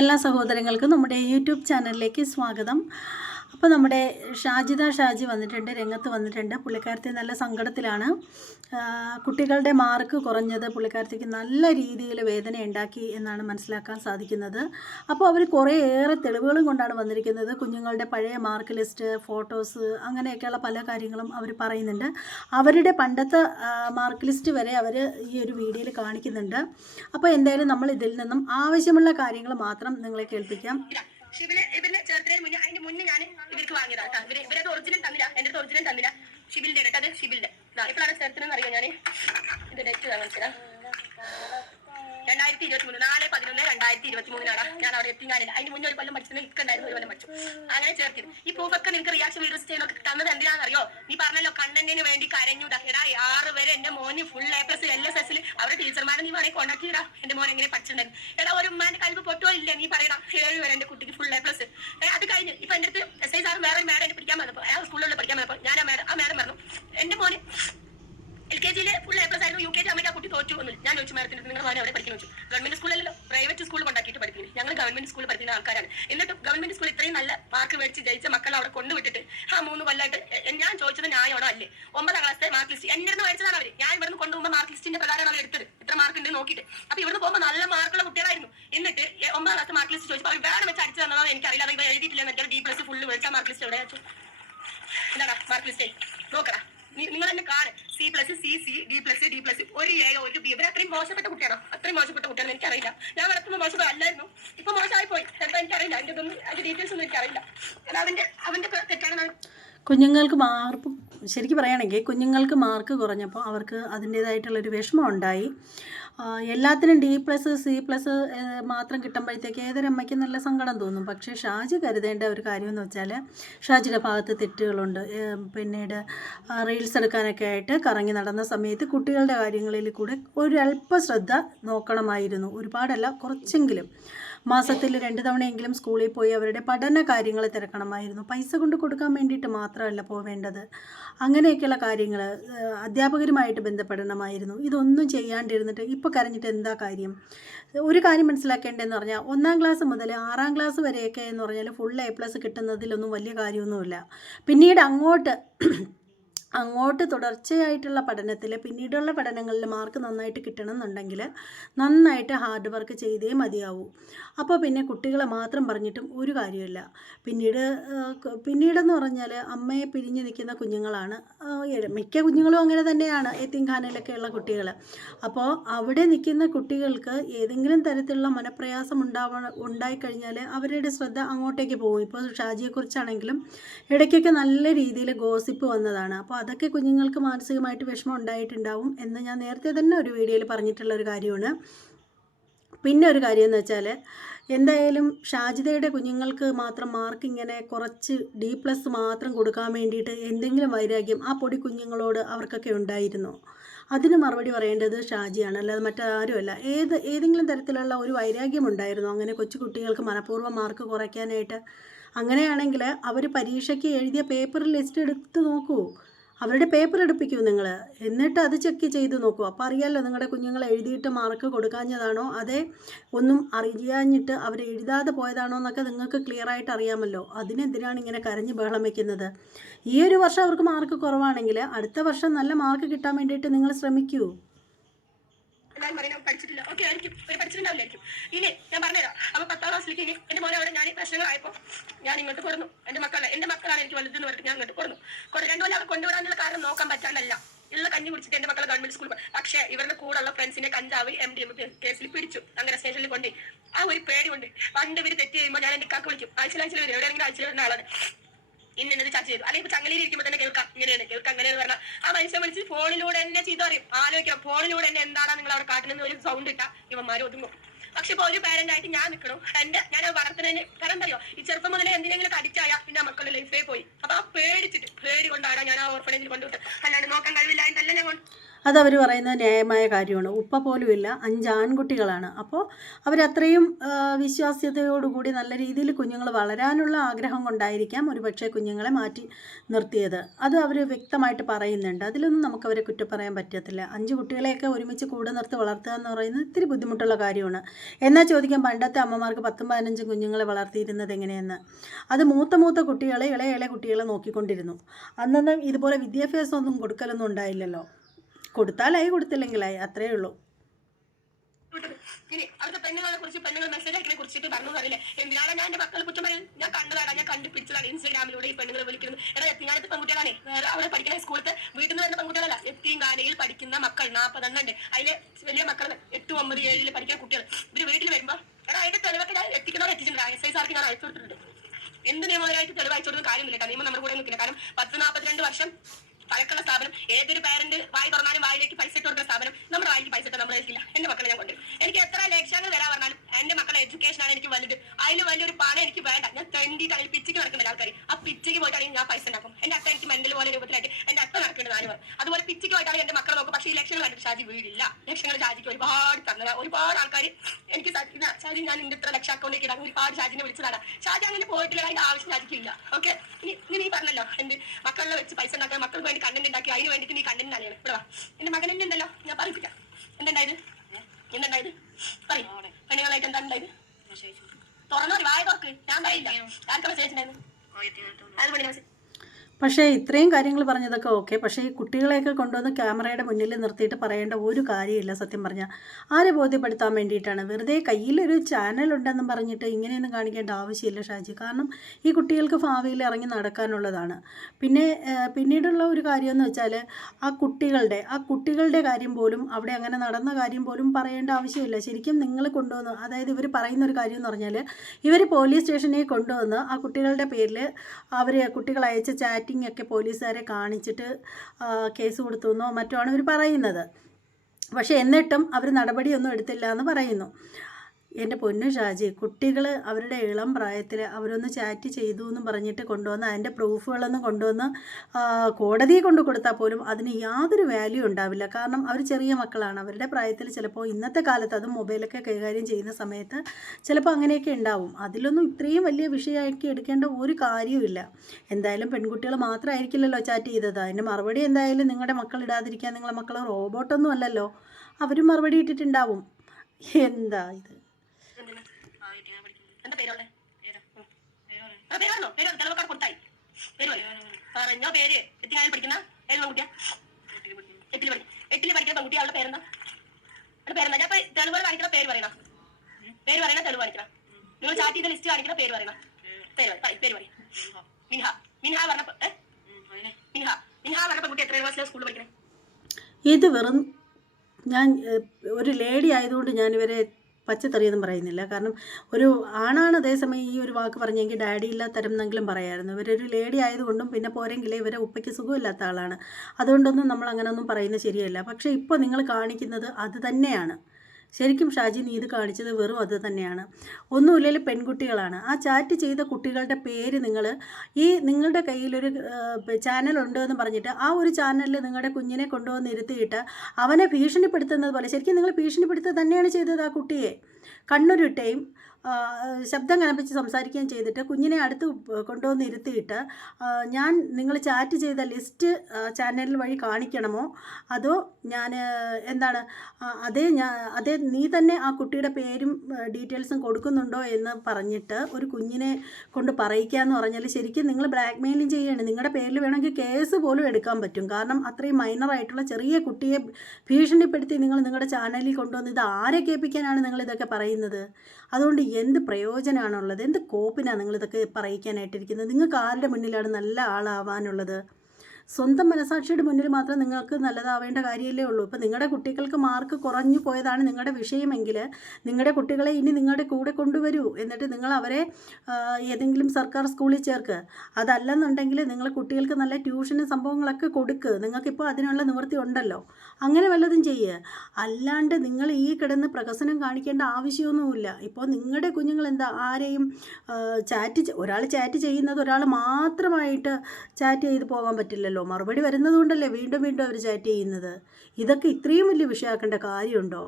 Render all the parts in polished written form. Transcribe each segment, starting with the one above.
എല്ലാ സഹോദരങ്ങൾക്കും നമ്മുടെ യൂട്യൂബ് ചാനലിലേക്ക് സ്വാഗതം. അപ്പോൾ നമ്മുടെ ഷാജി വന്നിട്ടുണ്ട്, രംഗത്ത് വന്നിട്ടുണ്ട്. പുള്ളിക്കാരത്തി നല്ല സങ്കടത്തിലാണ്. കുട്ടികളുടെ മാർക്ക് കുറഞ്ഞത് പുള്ളിക്കാരത്തിക്ക് നല്ല രീതിയിൽ വേദന ഉണ്ടാക്കി എന്നാണ് മനസ്സിലാക്കാൻ സാധിക്കുന്നത്. അപ്പോൾ അവർ കുറേയേറെ തെളിവുകളും കൊണ്ടാണ് വന്നിരിക്കുന്നത്. കുഞ്ഞുങ്ങളുടെ പഴയ മാർക്ക് ലിസ്റ്റ്, ഫോട്ടോസ്, അങ്ങനെയൊക്കെയുള്ള പല കാര്യങ്ങളും അവർ പറയുന്നുണ്ട്. അവരുടെ പണ്ടത്തെ മാർക്ക് ലിസ്റ്റ് വരെ അവർ ഈ ഒരു വീഡിയോയിൽ കാണിക്കുന്നുണ്ട്. അപ്പോൾ എന്തായാലും നമ്മൾ ഇതിൽ നിന്നും ആവശ്യമുള്ള കാര്യങ്ങൾ മാത്രം നിങ്ങളെ കേൾപ്പിക്കാം. ഇവരെ ചേർത്തതിന് മുന്നേ അതിന്റെ മുന്നേ ഞാൻ ഇവർക്ക് വാങ്ങിയതാ കേട്ടോ. ഇവരത് ഒറിജിനൽ തന്നില്ല, എന്റെ ഒറിജിനൽ തന്നില്ല. ഷിബിലിന്റെ കേട്ടോ, അത് ഷിബിലിന്റെ. ഇപ്പോഴാണ് ചേർത്തതെന്ന് അറിയാം. ഞാൻ ഇത് ഡേറ്റ് കാണിച്ചതാ, 2023 4/11/2023 ഞാൻ അവിടെ എത്തിങ്ങാനില്ല. അതിന് മുന്നേ ഒരു കൊല്ലം പഠിച്ചത് ഇക്കുണ്ടായിരുന്നു, ഒരു കൊല്ലം പഠിച്ചു. അങ്ങനെ ചേർത്തിയത്. ഈ പ്രൂഫൊക്കെ നിനക്ക് റിയാക്ഷൻ വീഡിയോസ് ചെയ്യുന്നൊക്കെ തന്നത് എന്തിനാണെന്നറിയോ? നീ പറഞ്ഞല്ലോ കണ്ണന്റിന് വേണ്ടി കരഞ്ഞൂടാ. എടാ 6 വരെ എന്റെ മോന് ഫുൾ A+ LSS അവരുടെ ടീച്ചർമാരെ നീ വേണമെങ്കിൽ കോണ്ടാക്ട് ചെയ്യടാ. എന്റെ മോൻ എങ്ങനെ പഠിച്ചിട്ടുണ്ടായിരുന്നു. എടാ ഒരു ഉമ്മാന്റെ കഴിവ് പൊട്ടുവോ ഇല്ല, നീ പറയടാ. 7 വരെ എന്റെ കുട്ടിക്ക് ഫുൾ A+. അത് കഴിഞ്ഞ് ഇപ്പൊ എന്റെ അടുത്ത് SI സാർ വേറെ മാഡം എന്നെ പഠിക്കാൻ വന്നപ്പോ, അയാൾ സ്കൂളിലുള്ള പഠിക്കാൻ വന്നപ്പോ ഞാൻ ആ മാഡം പറഞ്ഞു, എന്റെ മോന് LKG ഫുൾ A+ ആയിരുന്നു, UKG അമ്മയ്ക്ക് ആ കുട്ടി തോറ്റു ഒന്നും. ഞാൻ ചോദിച്ചു മാഡത്തിന് നിങ്ങളുടെ മോനെ അവിടെ പഠിക്കുന്നു. ഗവൺമെന്റ് സ്കൂളിലല്ലോ, പ്രൈവറ്റ് സ്കൂളിൽ കൊണ്ടാക്കിയിട്ട് പഠിക്കുന്നത്. ഞങ്ങൾ ഗവൺമെന്റ് സ്കൂളിൽ പഠിക്കുന്ന ആൾക്കാരാണ്. എന്നിട്ട് ഗവൺമെന്റ് സ്കൂളിൽ ഇത്രയും നല്ല മാർക്ക് മേടിച്ച് ജയിച്ച മക്കളെ അവിടെ കൊണ്ടുവിട്ടിട്ട് 3 കൊല്ലമായിട്ട് ഞാൻ ചോദിച്ചത് ന്യായമാണോ അല്ലേ? 9ാം ക്ലാസ്സിലെ മാർക്ക് ലിസ്റ്റ് എന്നെ മേടിച്ചതാണ് അവര്. ഞാൻ ഇവിടുന്ന് കൊണ്ടുപോകുമ്പോൾ മാർക്ക് ലിസ്റ്റിന്റെ പ്രകാരമാണ് അവർ എടുത്തത്. ഇത്ര മാർക്ക് ഉണ്ട് നോക്കിയിട്ട്. അപ്പൊ ഇവിടുന്ന് പോകുമ്പോൾ നല്ല മാർക്കുള്ള കുട്ടികളായിരുന്നു. എന്നിട്ട് 9ാം ക്ലാസ് മാർക്ക് ലിസ്റ്റ് ചോദിച്ചപ്പോൾ അവർ വേറെ വെച്ച് അടിച്ചു തന്നതാണ്. എനിക്കറിയില്ല, അത് എഴുതിയിട്ടില്ല. D+ ഫുള്ള് മേടിച്ച മാർക്ക് ലിസ്റ്റ് എവിടെ വെച്ചു? എന്താടാ മാർക്ക് ലിസ്റ്റ് നോക്കടാ, നിങ്ങൾ തന്നെ കാണ്. C+, CC, D+, ഒരു A, ഒരു B. ഇവർ അത്രയും മോശപ്പെട്ട കുട്ടിയാണോ? അത്രയും മോശപ്പെട്ട കുട്ടിയാണെന്ന് എനിക്കറിയില്ല. ഞാൻ വളർത്തുമ്പോൾ മോശം അല്ലായിരുന്നു, ഇപ്പൊ മോശമായി പോയി. എന്താ എനിക്കറിയില്ല, അതിന്റെ ഡീറ്റെയിൽസ് ഒന്നും എനിക്കറിയില്ല. അവന്റെ തെറ്റാണ്. കുഞ്ഞുങ്ങൾക്ക് മാർക്ക്, ശരിക്കും പറയുകയാണെങ്കിൽ കുഞ്ഞുങ്ങൾക്ക് മാർക്ക് കുറഞ്ഞപ്പോൾ അവർക്ക് അതിൻ്റേതായിട്ടുള്ളൊരു വിഷമം ഉണ്ടായി. എല്ലാത്തിനും D+, C+ മാത്രം കിട്ടുമ്പോഴത്തേക്ക് ഏതൊരമ്മയ്ക്കും നല്ല സങ്കടം തോന്നും. പക്ഷേ ഷാജി കരുതേണ്ട ഒരു കാര്യമെന്ന് വെച്ചാൽ, ഷാജിയുടെ ഭാഗത്ത് തെറ്റുകളുണ്ട്. പിന്നീട് റീൽസ് എടുക്കാനൊക്കെ ആയിട്ട് കറങ്ങി നടന്ന സമയത്ത് കുട്ടികളുടെ കാര്യങ്ങളിൽ കൂടെ ഒരല്പ ശ്രദ്ധ നോക്കണമായിരുന്നു. ഒരുപാടല്ല, കുറച്ചെങ്കിലും. മാസത്തിൽ 2 തവണയെങ്കിലും സ്കൂളിൽ പോയി അവരുടെ പഠന കാര്യങ്ങൾ തിരക്കണമായിരുന്നു. പൈസ കൊണ്ട് കൊടുക്കാൻ വേണ്ടിയിട്ട് മാത്രമല്ല പോവേണ്ടത്. അങ്ങനെയൊക്കെയുള്ള കാര്യങ്ങൾ അധ്യാപകരുമായിട്ട് ബന്ധപ്പെടണമായിരുന്നു. ഇതൊന്നും ചെയ്യാണ്ടിരുന്നിട്ട് ഇപ്പോൾ കരഞ്ഞിട്ട് എന്താ കാര്യം? ഒരു കാര്യം മനസ്സിലാക്കേണ്ടതെന്ന് പറഞ്ഞാൽ, 1ാം ക്ലാസ് മുതൽ 6ാം ക്ലാസ് വരെയൊക്കെ എന്ന് പറഞ്ഞാൽ ഫുൾ A+ കിട്ടുന്നതിലൊന്നും വലിയ കാര്യമൊന്നുമില്ല. പിന്നീട് അങ്ങോട്ട് തുടർച്ചയായിട്ടുള്ള പഠനത്തിൽ, പിന്നീടുള്ള പഠനങ്ങളിൽ മാർക്ക് നന്നായിട്ട് കിട്ടണമെന്നുണ്ടെങ്കിൽ നന്നായിട്ട് ഹാർഡ് വർക്ക് ചെയ്തേ മതിയാവൂ. അപ്പോൾ പിന്നെ കുട്ടികളെ മാത്രം പറഞ്ഞിട്ടും ഒരു കാര്യമില്ല. പിന്നീടെന്ന് പറഞ്ഞാൽ അമ്മയെ പിരിഞ്ഞ് നിൽക്കുന്ന കുഞ്ഞുങ്ങളാണ് മിക്ക കുഞ്ഞുങ്ങളും. അങ്ങനെ തന്നെയാണ് യത്തീംഖാനയിലൊക്കെ ഉള്ള കുട്ടികൾ. അപ്പോൾ അവിടെ നിൽക്കുന്ന കുട്ടികൾക്ക് ഏതെങ്കിലും തരത്തിലുള്ള മനപ്രയാസം ഉണ്ടായിക്കഴിഞ്ഞാൽ അവരുടെ ശ്രദ്ധ അങ്ങോട്ടേക്ക് പോകും. ഇപ്പോൾ ഷാജിയെക്കുറിച്ചാണെങ്കിലും ഇടയ്ക്കൊക്കെ നല്ല രീതിയിൽ ഗോസിപ്പ് വന്നതാണ്. അപ്പോൾ അതൊക്കെ കുഞ്ഞുങ്ങൾക്ക് മാനസികമായിട്ട് വിഷമം ഉണ്ടായിട്ടുണ്ടാവും എന്ന് ഞാൻ നേരത്തെ തന്നെ ഒരു വീഡിയോയിൽ പറഞ്ഞിട്ടുള്ള ഒരു കാര്യമാണ്. പിന്നെ ഒരു കാര്യം എന്ന് വെച്ചാൽ, എന്തായാലും ഷാജിദയുടെ കുഞ്ഞുങ്ങൾക്ക് മാത്രം മാർക്ക് ഇങ്ങനെ കുറച്ച് D+ മാത്രം കൊടുക്കാൻ വേണ്ടിയിട്ട് എന്തെങ്കിലും വൈരാഗ്യം ആ പൊടി കുഞ്ഞുങ്ങളോട് അവർക്കൊക്കെ ഉണ്ടായിരുന്നു. അതിന് മറുപടി പറയേണ്ടത് ഷാജിയാണ്, അല്ലാതെ മറ്റാരുമല്ല. ഏതെങ്കിലും തരത്തിലുള്ള ഒരു വൈരാഗ്യം ഉണ്ടായിരുന്നു അങ്ങനെ കൊച്ചു കുട്ടികൾക്ക് മനഃപൂർവ്വം മാർക്ക് കുറയ്ക്കാനായിട്ട്? അങ്ങനെയാണെങ്കിൽ അവർ പരീക്ഷയ്ക്ക് എഴുതിയ പേപ്പർ ലിസ്റ്റ് എടുത്ത് നോക്കൂ. അവരുടെ പേപ്പർ എടുപ്പിക്കൂ നിങ്ങൾ, എന്നിട്ട് അത് ചെക്ക് ചെയ്ത് നോക്കൂ. അപ്പോൾ അറിയാമല്ലോ നിങ്ങളുടെ കുഞ്ഞുങ്ങൾ എഴുതിയിട്ട് മാർക്ക് കൊടുക്കാഞ്ഞതാണോ അതേ ഒന്നും അറിയാഞ്ഞിട്ട് അവർ എഴുതാതെ പോയതാണോ എന്നൊക്കെ നിങ്ങൾക്ക് ക്ലിയറായിട്ട് അറിയാമല്ലോ. അതിനെന്തിനാണ് ഇങ്ങനെ കരഞ്ഞ് ബഹളം വയ്ക്കുന്നത്? ഈ ഒരു വർഷം അവർക്ക് മാർക്ക് കുറവാണെങ്കിൽ അടുത്ത വർഷം നല്ല മാർക്ക് കിട്ടാൻ വേണ്ടിയിട്ട് നിങ്ങൾ ശ്രമിക്കൂ. പഠിച്ചിട്ടില്ല, ഓക്കെ ആയിരിക്കും, പഠിച്ചിട്ടുണ്ടാവില്ലായിരിക്കും. ഇനി ഞാൻ പറഞ്ഞുതരാം. അപ്പൊ 10ാം ക്ലാസ്സിലേക്ക് ഇനി എന്റെ മോനെ അവിടെ ഞാൻ പ്രശ്നങ്ങളായപ്പോ ഞാൻ ഇങ്ങോട്ട് കൊടുന്നു. എന്റെ മക്കളാണ് എനിക്ക് വലുതെന്ന് പറഞ്ഞിട്ട് ഞാൻ ഇങ്ങോട്ട് കൊടുന്നു. 2 കൊല്ലം അവർ കൊണ്ടുവരാനുള്ള കാരണം നോക്കാൻ പറ്റാണ്ടല്ല, ഉള്ള കഞ്ഞി കുടിച്ചിട്ട് എന്റെ മക്കളെ ഗവൺമെന്റ് സ്കൂളിൽ. പക്ഷേ ഇവരുടെ കൂടെയുള്ള ഫ്രണ്ട്സിനെ കഞ്ചാവ് MDMA കേസിൽ പിടിച്ചു. അങ്ങനെ സ്റ്റേഷനിൽ കൊണ്ട് ആ ഒരു പേടിയുണ്ട്. പണ്ട് ഇവര് തെറ്റ് ചെയ്യുമ്പോൾ ഞാൻ എന്റെ കാക്ക വിളിക്കും. ആഴ്ചയിൽ വരും, എവിടെയെങ്കിലും ആഴ്ചയിൽ വരുന്ന ആളാണ്. ഇന്നത് ചർച്ച ചെയ്തു, അല്ലെങ്കിൽ ഇപ്പൊ ചങ്ങലയിൽ ഇരിക്കുമ്പോൾ തന്നെ കേൾക്കാം അങ്ങനെയെന്ന് പറഞ്ഞാൽ ആ മനുഷ്യൻ വിളിച്ച് ഫോണിലൂടെ എന്നെ ചീത്ത പറയും. ആലോചിക്കാം, ഫോണിലൂടെ എന്നെ എന്താണ് നിങ്ങൾ അവിടെ കാട്ടുന്ന ഒരു സൗണ്ട് ഇട്ടാ ഇവന്മാർ ഒതുങ്ങും. പക്ഷെ ഇപ്പൊ ഒരു പാരന്റ് ആയിട്ട് ഞാൻ നിൽക്കണം. ഞാൻ വളർത്തുന്നതിന് കാരണം എന്തറിയോ, ഈ ചെറുപ്പം മുതലേ എന്തിനെങ്കിലും അടിച്ചായാൽ പിന്നെ മക്കളുടെ ലൈഫേ പോയി. അപ്പൊ ആ പേടി കൊണ്ടാണ് ഞാൻ ആ ഓർഫനേജിൽ കൊണ്ടുവിട്ടത്. അല്ലാണ്ട് നോക്കാൻ കഴിവില്ലായിട്ടല്ല ഞാൻ അതവർ പറയുന്നത് ന്യായമായ കാര്യമാണ്. ഉപ്പ പോലുമില്ല, 5 ആൺകുട്ടികളാണ്. അപ്പോൾ അവരത്രയും വിശ്വാസ്യതയോടുകൂടി നല്ല രീതിയിൽ കുഞ്ഞുങ്ങൾ വളരാനുള്ള ആഗ്രഹം കൊണ്ടായിരിക്കാം ഒരുപക്ഷെ കുഞ്ഞുങ്ങളെ മാറ്റി നിർത്തിയത്. അത് അവർ വ്യക്തമായിട്ട് പറയുന്നുണ്ട്. അതിലൊന്നും നമുക്കവരെ കുറ്റം പറയാൻ പറ്റത്തില്ല. 5 കുട്ടികളെയൊക്കെ ഒരുമിച്ച് കൂടെ നിർത്തി വളർത്തുക എന്ന് പറയുന്നത് ഇത്തിരി ബുദ്ധിമുട്ടുള്ള കാര്യമാണ്. എന്നാൽ ചോദിക്കാം, പണ്ടത്തെ അമ്മമാർക്ക് 10ഉം 15ഉം കുഞ്ഞുങ്ങളെ വളർത്തിയിരുന്നത് എങ്ങനെയെന്ന്. അത് മൂത്ത കുട്ടികളെ ഇളയ കുട്ടികളെ നോക്കിക്കൊണ്ടിരുന്നു. അന്നൊന്നും ഇതുപോലെ വിദ്യാഭ്യാസമൊന്നും കൊടുക്കലൊന്നും ഉണ്ടായില്ലല്ലോ. കൊടുത്താലായി, കൊടുത്തില്ലെങ്കിലായി, അത്രയേ ഉള്ളൂ. ഇനി അവിടുത്തെ പെണ്ണുങ്ങളെ കുറിച്ച് പെണ്ണുങ്ങൾ മെസ്സേജ് അയക്കിനെ കുറിച്ചിട്ട് പറഞ്ഞു അറിയില്ല. എന്തിനാണ് ഞാൻ എന്റെ മക്കളെ കുറ്റം പറയും? ഞാൻ കണ്ടതാണ്, ഞാൻ കണ്ടുപിടിച്ചതാണ്. ഇൻസ്റ്റാഗ്രാമിലൂടെ ഈ പെണ്ണുങ്ങൾ വിളിക്കുന്നത്. എടാ, എത്തിങ്ങാനത്തെ പെൺകുട്ടികളാണ്. വേറെ അവിടെ പഠിക്കുന്ന സ്കൂളത്തെ വീട്ടിൽ നിന്ന് വരുന്ന പെൺകുട്ടികളല്ല, എത്തിങ്ങാനയിൽ പഠിക്കുന്ന മക്കൾ 40 ഉണ്ട്. അതില് വലിയ മക്കൾ 8, 9, 7 പഠിക്കുന്ന കുട്ടികൾ. ഇവര് വീട്ടിൽ വരുമ്പോ എടാ അതിന്റെ തെളിവൊക്കെ ഞാൻ എത്തിച്ചിട്ടുണ്ട്. SI സാർക്ക് ഞാൻ അയച്ചു കൊടുത്തിട്ടുണ്ട്. എന്ത് നിയമപരമായിട്ട് തെളിവ് അയച്ചു കൊടുക്കുന്ന കാര്യമില്ല. നിയമം നമ്മുടെ കൂടെ നിൽക്കില്ല. കാരണം 10-42 വർഷം പഴക്കമുള്ള സ്ഥാപനം. ഏതൊരു പാരന്റ് വായി തുറന്നാലും വായിലേക്ക് പൈസ ഇട്ട് കൊടുക്കുന്ന സ്ഥാപനം നമ്മുടെ വായിലേക്ക് പൈസ ഇട്ട് നമ്മൾ കഴിക്കില്ല. എന്റെ മക്കളെ ഞാൻ കൊണ്ടുവരും. എനിക്ക് എത്ര ലക്ഷങ്ങൾ തരാൻ പറഞ്ഞാലും എന്റെ മക്കളെ എഡ്യൂക്കേഷനാണ് എനിക്ക് വലുത്. അതിൽ വലിയൊരു പണം എനിക്ക് വേണ്ട. ഞാൻ തെണ്ടി കളി പിച്ചയ്ക്ക് നടക്കുന്ന ആൾക്കാർ. ആ പിച്ചയ്ക്ക് പോയിട്ടാണെങ്കിൽ ഞാൻ പൈസ ഉണ്ടാക്കും. എന്റെ അത്ത എനിക്ക് മെന്റൽ പോലെ രൂപത്തിലായിട്ട് എന്റെ അത്ത നടക്കേണ്ടത് 4 പേർ. അതുപോലെ പിച്ചയ്ക്ക് പോയിട്ടാണ് എന്റെ മക്കളെ നോക്കും. പക്ഷേ ഈ ലക്ഷങ്ങൾ കണ്ടിട്ട് ഷാജി വീടില്ല. ലക്ഷങ്ങൾ ഷാജിക്ക് ഒരുപാട് തന്നത്. ഒരുപാട് ആൾക്കാർ എനിക്ക് ഷാജി ഞാൻ ഇന്റെ ഇത്ര ലക്ഷം അക്കൗണ്ടിലേക്ക് ഇടാൻ ഒരുപാട് ഷാജിനെ വിളിച്ചതാണ്. ഷാജി അങ്ങനെ പോയിട്ടില്ല. അതിന്റെ ആവശ്യം ഷാജിക്കില്ല. ഓക്കെ, ഇനി നീ പറഞ്ഞല്ലോ എന്റെ മക്കളിലെ വെച്ച് പൈസ ഉണ്ടാക്കാൻ, മക്കൾക്ക് വേണ്ടി കണ്ടന്റ് ഉണ്ടാക്കി, അതിന് വേണ്ടിട്ട് നീ കണ്ടന്റ് അറിയണം. ഇവിടെ വാ, എന്റെ മകൻ എന്നെ ഉണ്ടല്ലോ, ഞാൻ പറയിപ്പിക്കാം. എന്തുണ്ടായത് പറയും. പെണ്ണുങ്ങളായിട്ട് എന്താ ഉണ്ടായത്? തുറന്നോ, വായ തുറക്ക്. ഞാൻ പറയില്ല. ആർക്കാ മെസ്സേജ് ഉണ്ടായിരുന്നു? അത് പണി മെസ്സേജ്. പക്ഷേ ഇത്രയും കാര്യങ്ങൾ പറഞ്ഞതൊക്കെ ഓക്കെ. പക്ഷേ ഈ കുട്ടികളെയൊക്കെ കൊണ്ടുവന്ന് ക്യാമറയുടെ മുന്നിൽ നിർത്തിയിട്ട് പറയേണ്ട ഒരു കാര്യമില്ല. സത്യം പറഞ്ഞാൽ ആരെ ബോധ്യപ്പെടുത്താൻ വേണ്ടിയിട്ടാണ്? വെറുതെ കയ്യിലൊരു ചാനലുണ്ടെന്നും പറഞ്ഞിട്ട് ഇങ്ങനെയൊന്നും കാണിക്കേണ്ട ആവശ്യമില്ല ഷാജി. കാരണം ഈ കുട്ടികൾക്ക് ഭാവിയിൽ ഇറങ്ങി നടക്കാനുള്ളതാണ്. പിന്നീടുള്ള ഒരു കാര്യമെന്ന് വെച്ചാൽ ആ കുട്ടികളുടെ കാര്യം പോലും, അവിടെ അങ്ങനെ നടന്ന കാര്യം പോലും പറയേണ്ട ആവശ്യമില്ല. ശരിക്കും നിങ്ങൾ കൊണ്ടുവന്ന്, അതായത് ഇവർ പറയുന്ന ഒരു കാര്യം എന്ന് പറഞ്ഞാൽ, ഇവർ പോലീസ് സ്റ്റേഷനിൽ കൊണ്ടുവന്ന് ആ കുട്ടികളുടെ പേരിൽ കുട്ടികൾ അയച്ച ചാറ്റ് ഒക്കെ പോലീസുകാരെ കാണിച്ചിട്ട് കേസ് കൊടുത്തു എന്നോ മറ്റോ ആണ് ഇവർ പറയുന്നത്. പക്ഷേ എന്നിട്ടും അവർ നടപടിയൊന്നും എടുത്തില്ല എന്ന് പറയുന്നു. എൻ്റെ പൊന്നു ഷാജി, കുട്ടികൾ അവരുടെ ഇളം പ്രായത്തിൽ അവരൊന്ന് ചാറ്റ് ചെയ്തു എന്ന് പറഞ്ഞിട്ട് കൊണ്ടുവന്ന് അതിൻ്റെ പ്രൂഫുകളൊന്നും കൊണ്ടുവന്ന് കോടതിയെ കൊണ്ട് കൊടുത്താൽ പോലും അതിന് യാതൊരു വാല്യൂ ഉണ്ടാവില്ല. കാരണം അവർ ചെറിയ മക്കളാണ്. അവരുടെ പ്രായത്തിൽ ചിലപ്പോൾ ഇന്നത്തെ കാലത്ത് അതും മൊബൈലൊക്കെ കൈകാര്യം ചെയ്യുന്ന സമയത്ത് ചിലപ്പോൾ അങ്ങനെയൊക്കെ ഉണ്ടാവും. അതിലൊന്നും ഇത്രയും വലിയ വിഷയമാക്കി എടുക്കേണ്ട ഒരു കാര്യവുമില്ല. എന്തായാലും പെൺകുട്ടികൾ മാത്രമായിരിക്കില്ലല്ലോ ചാറ്റ് ചെയ്തത്. അതിൻ്റെ മറുപടി എന്തായാലും നിങ്ങളുടെ മക്കൾ ഇടാതിരിക്കാൻ, നിങ്ങളുടെ മക്കൾ റോബോട്ടൊന്നും അല്ലല്ലോ, അവരും മറുപടി ഇട്ടിട്ടുണ്ടാവും. എന്താ ഇത്? പറഞ്ഞോ പേര്. എത്തിങ്ങാനിൽ പഠിക്കുന്ന ഏത് കുട്ടിയാ? 8 പഠിക്കുന്ന പെൺകുട്ടി. അവളുടെ പേരെന്താ? പേരെന്താ? ഞാൻ തെളിവ് കാണിക്കുന്ന പേര് പറയണം. തെളിവ് കാണിക്കണം. നിങ്ങൾ ചാറ്റ് ചെയ്ത ലിസ്റ്റ് കാണിക്കുന്ന പേര് പറയണം. പേര് പറയും. മിൻഹ പറഞ്ഞ പെൺകുട്ടി എത്ര ക്ലാസ്സിലാണ് സ്കൂളിൽ പഠിക്കുന്നത്? ഇത് വെറും, ഞാൻ ഒരു ലേഡി ആയതുകൊണ്ട് ഞാനിവരെ പച്ചത്തെറിയൊന്നും പറയുന്നില്ല. കാരണം ഒരു ആണാണ് അതേസമയം ഈ ഒരു വാക്ക് പറഞ്ഞെങ്കിൽ ഡാഡി ഇല്ലാത്ത തരുന്നെങ്കിലും പറയായിരുന്നു. ഇവരൊരു ലേഡി ആയതുകൊണ്ടും പിന്നെ പോരെങ്കിൽ ഇവരെ ഉപ്പയ്ക്ക് സുഖമില്ലാത്ത ആളാണ്. അതുകൊണ്ടൊന്നും നമ്മൾ അങ്ങനെയൊന്നും പറയുന്നത് ശരിയല്ല. പക്ഷേ ഇപ്പോൾ നിങ്ങൾ കാണിക്കുന്നത് അത് തന്നെയാണ്. ശരിക്കും ഷാജി, നീ ഇത് കാണിച്ചത് വെറും അത് തന്നെയാണ്. ഒന്നുമില്ലെങ്കിൽ പെൺകുട്ടികളാണ്. ആ ചാറ്റ് ചെയ്ത കുട്ടികളുടെ പേര് നിങ്ങളുടെ കയ്യിലൊരു ചാനലുണ്ട് എന്ന് പറഞ്ഞിട്ട് ആ ഒരു ചാനലിൽ നിങ്ങളുടെ കുഞ്ഞിനെ കൊണ്ടുവന്ന് ഇരുത്തിയിട്ട് അവനെ ഭീഷണിപ്പെടുത്തുന്നത് പോലെ, ശരിക്കും നിങ്ങൾ ഭീഷണിപ്പെടുത്തുക തന്നെയാണ് ചെയ്തത്. ആ കുട്ടിയെ കണ്ണുരുട്ടുകയും ശബ്ദം കനപ്പിച്ച് സംസാരിക്കുകയും ചെയ്തിട്ട് കുഞ്ഞിനെ അടുത്ത് കൊണ്ടുവന്ന് ഇരുത്തിയിട്ട് നിങ്ങൾ ചാറ്റ് ചെയ്ത ലിസ്റ്റ് ചാനൽ വഴി കാണിക്കണമോ അതോ അതേ നീ തന്നെ ആ കുട്ടിയുടെ പേരും ഡീറ്റെയിൽസും കൊടുക്കുന്നുണ്ടോ എന്ന് പറഞ്ഞിട്ട് ഒരു കുഞ്ഞിനെ കൊണ്ട് പറയിക്കുക എന്ന് പറഞ്ഞാൽ ശരിക്കും നിങ്ങൾ ബ്ലാക്ക് മെയിലിംഗ് ചെയ്യുകയാണ്. നിങ്ങളുടെ പേരിൽ വേണമെങ്കിൽ കേസ് പോലും എടുക്കാൻ പറ്റും. കാരണം അത്രയും മൈനറായിട്ടുള്ള ചെറിയ കുട്ടിയെ ഭീഷണിപ്പെടുത്തി നിങ്ങളുടെ ചാനലിൽ കൊണ്ടുവന്ന് ഇത് ആരെ കേൾപ്പിക്കാനാണ് നിങ്ങളിതൊക്കെ പറയുന്നത്? അതുകൊണ്ട് എന്ത് പ്രയോജനമാണുള്ളത്? എന്ത് കോപ്പിനാണ് നിങ്ങളിതൊക്കെ പറയിക്കാനായിട്ടിരിക്കുന്നത്? നിങ്ങൾക്ക് ആരുടെ മുന്നിലാണ് നല്ല ആളാവാനുള്ളത്? സ്വന്തം മനസാക്ഷിയുടെ മുന്നിൽ മാത്രം നിങ്ങൾക്ക് നല്ലതാവേണ്ട കാര്യമല്ലേ ഉള്ളൂ. ഇപ്പോൾ നിങ്ങളുടെ കുട്ടികൾക്ക് മാർക്ക് കുറഞ്ഞു പോയതാണ് നിങ്ങളുടെ വിഷയമെങ്കിൽ നിങ്ങളുടെ കുട്ടികളെ ഇനി നിങ്ങളുടെ കൂടെ കൊണ്ടുവരൂ. എന്നിട്ട് നിങ്ങൾ അവരെ ഏതെങ്കിലും സർക്കാർ സ്കൂളിൽ ചേർക്ക്. അതല്ലെന്നുണ്ടെങ്കിൽ നിങ്ങൾ കുട്ടികൾക്ക് നല്ല ട്യൂഷനും സംഭവങ്ങളൊക്കെ കൊടുക്ക്. നിങ്ങൾക്കിപ്പോൾ അതിനുള്ള നിവൃത്തി ഉണ്ടല്ലോ. അങ്ങനെ വല്ലതും ചെയ്യുക. അല്ലാണ്ട് നിങ്ങൾ ഈ കിടന്ന് പ്രഹസനം കാണിക്കേണ്ട ആവശ്യമൊന്നുമില്ല. ഇപ്പോൾ നിങ്ങളുടെ കുഞ്ഞുങ്ങൾ ആരെയും ഒരാൾ ചാറ്റ് ചെയ്യുന്നത് ഒരാൾ മാത്രമായിട്ട് ചാറ്റ് ചെയ്ത് പോകാൻ പറ്റില്ലല്ലോ. വരുന്നില്ലല്ലോ. മറുപടി വരുന്നതുകൊണ്ടല്ലേ വീണ്ടും വീണ്ടും അവർ ചാറ്റ് ചെയ്യുന്നത്. ഇതൊക്കെ ഇത്രയും വലിയ വിഷയമാക്കേണ്ട കാര്യമുണ്ടോ?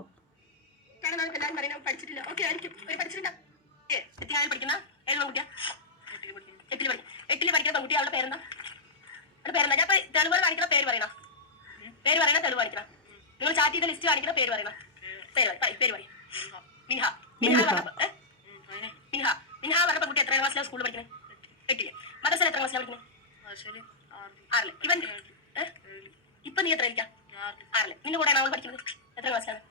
പഠിച്ചിട്ടില്ല. ഓക്കെ ആയിരിക്കും. പഠിച്ചിട്ടുണ്ടോ? പഠിക്കുന്ന പെൺകുട്ടിയാ, 8ൽ പഠിക്കുന്ന പെൺകുട്ടി. അവളുടെ പേരെന്താ? അവളുടെ പേരെന്താ? ഞാൻ തെളിവുകൾ കാണിക്കുന്ന പേര് പറയണം. പേര് പറയണ, തെളിവ് കാണിക്കണം. നിങ്ങൾ ചാറ്റ് ചെയ്ത ലിസ്റ്റ് കാണിക്കുന്ന പേര് പറയണം. പേര് പറയും. മിൻഹ. മിൻഹ പറഞ്ഞ പെൺകുട്ടി എത്ര ക്ലാസ്സിലാണ് സ്കൂളിൽ പഠിക്കുന്നത്? 8ൽ. മദ്രസയിൽ എത്ര ക്ലാസ്സിലാണ് പഠിക്കുന്നത്? 6ൽ. ഇവൻ ഇപ്പൊ നീ എത്ര ഇരിക്കാം? 6ൽ. നിന്റെ കൂടെയാണ് അവൾ പഠിക്കുന്നത്. എത്ര ക്ലാസ്സിലാണ്?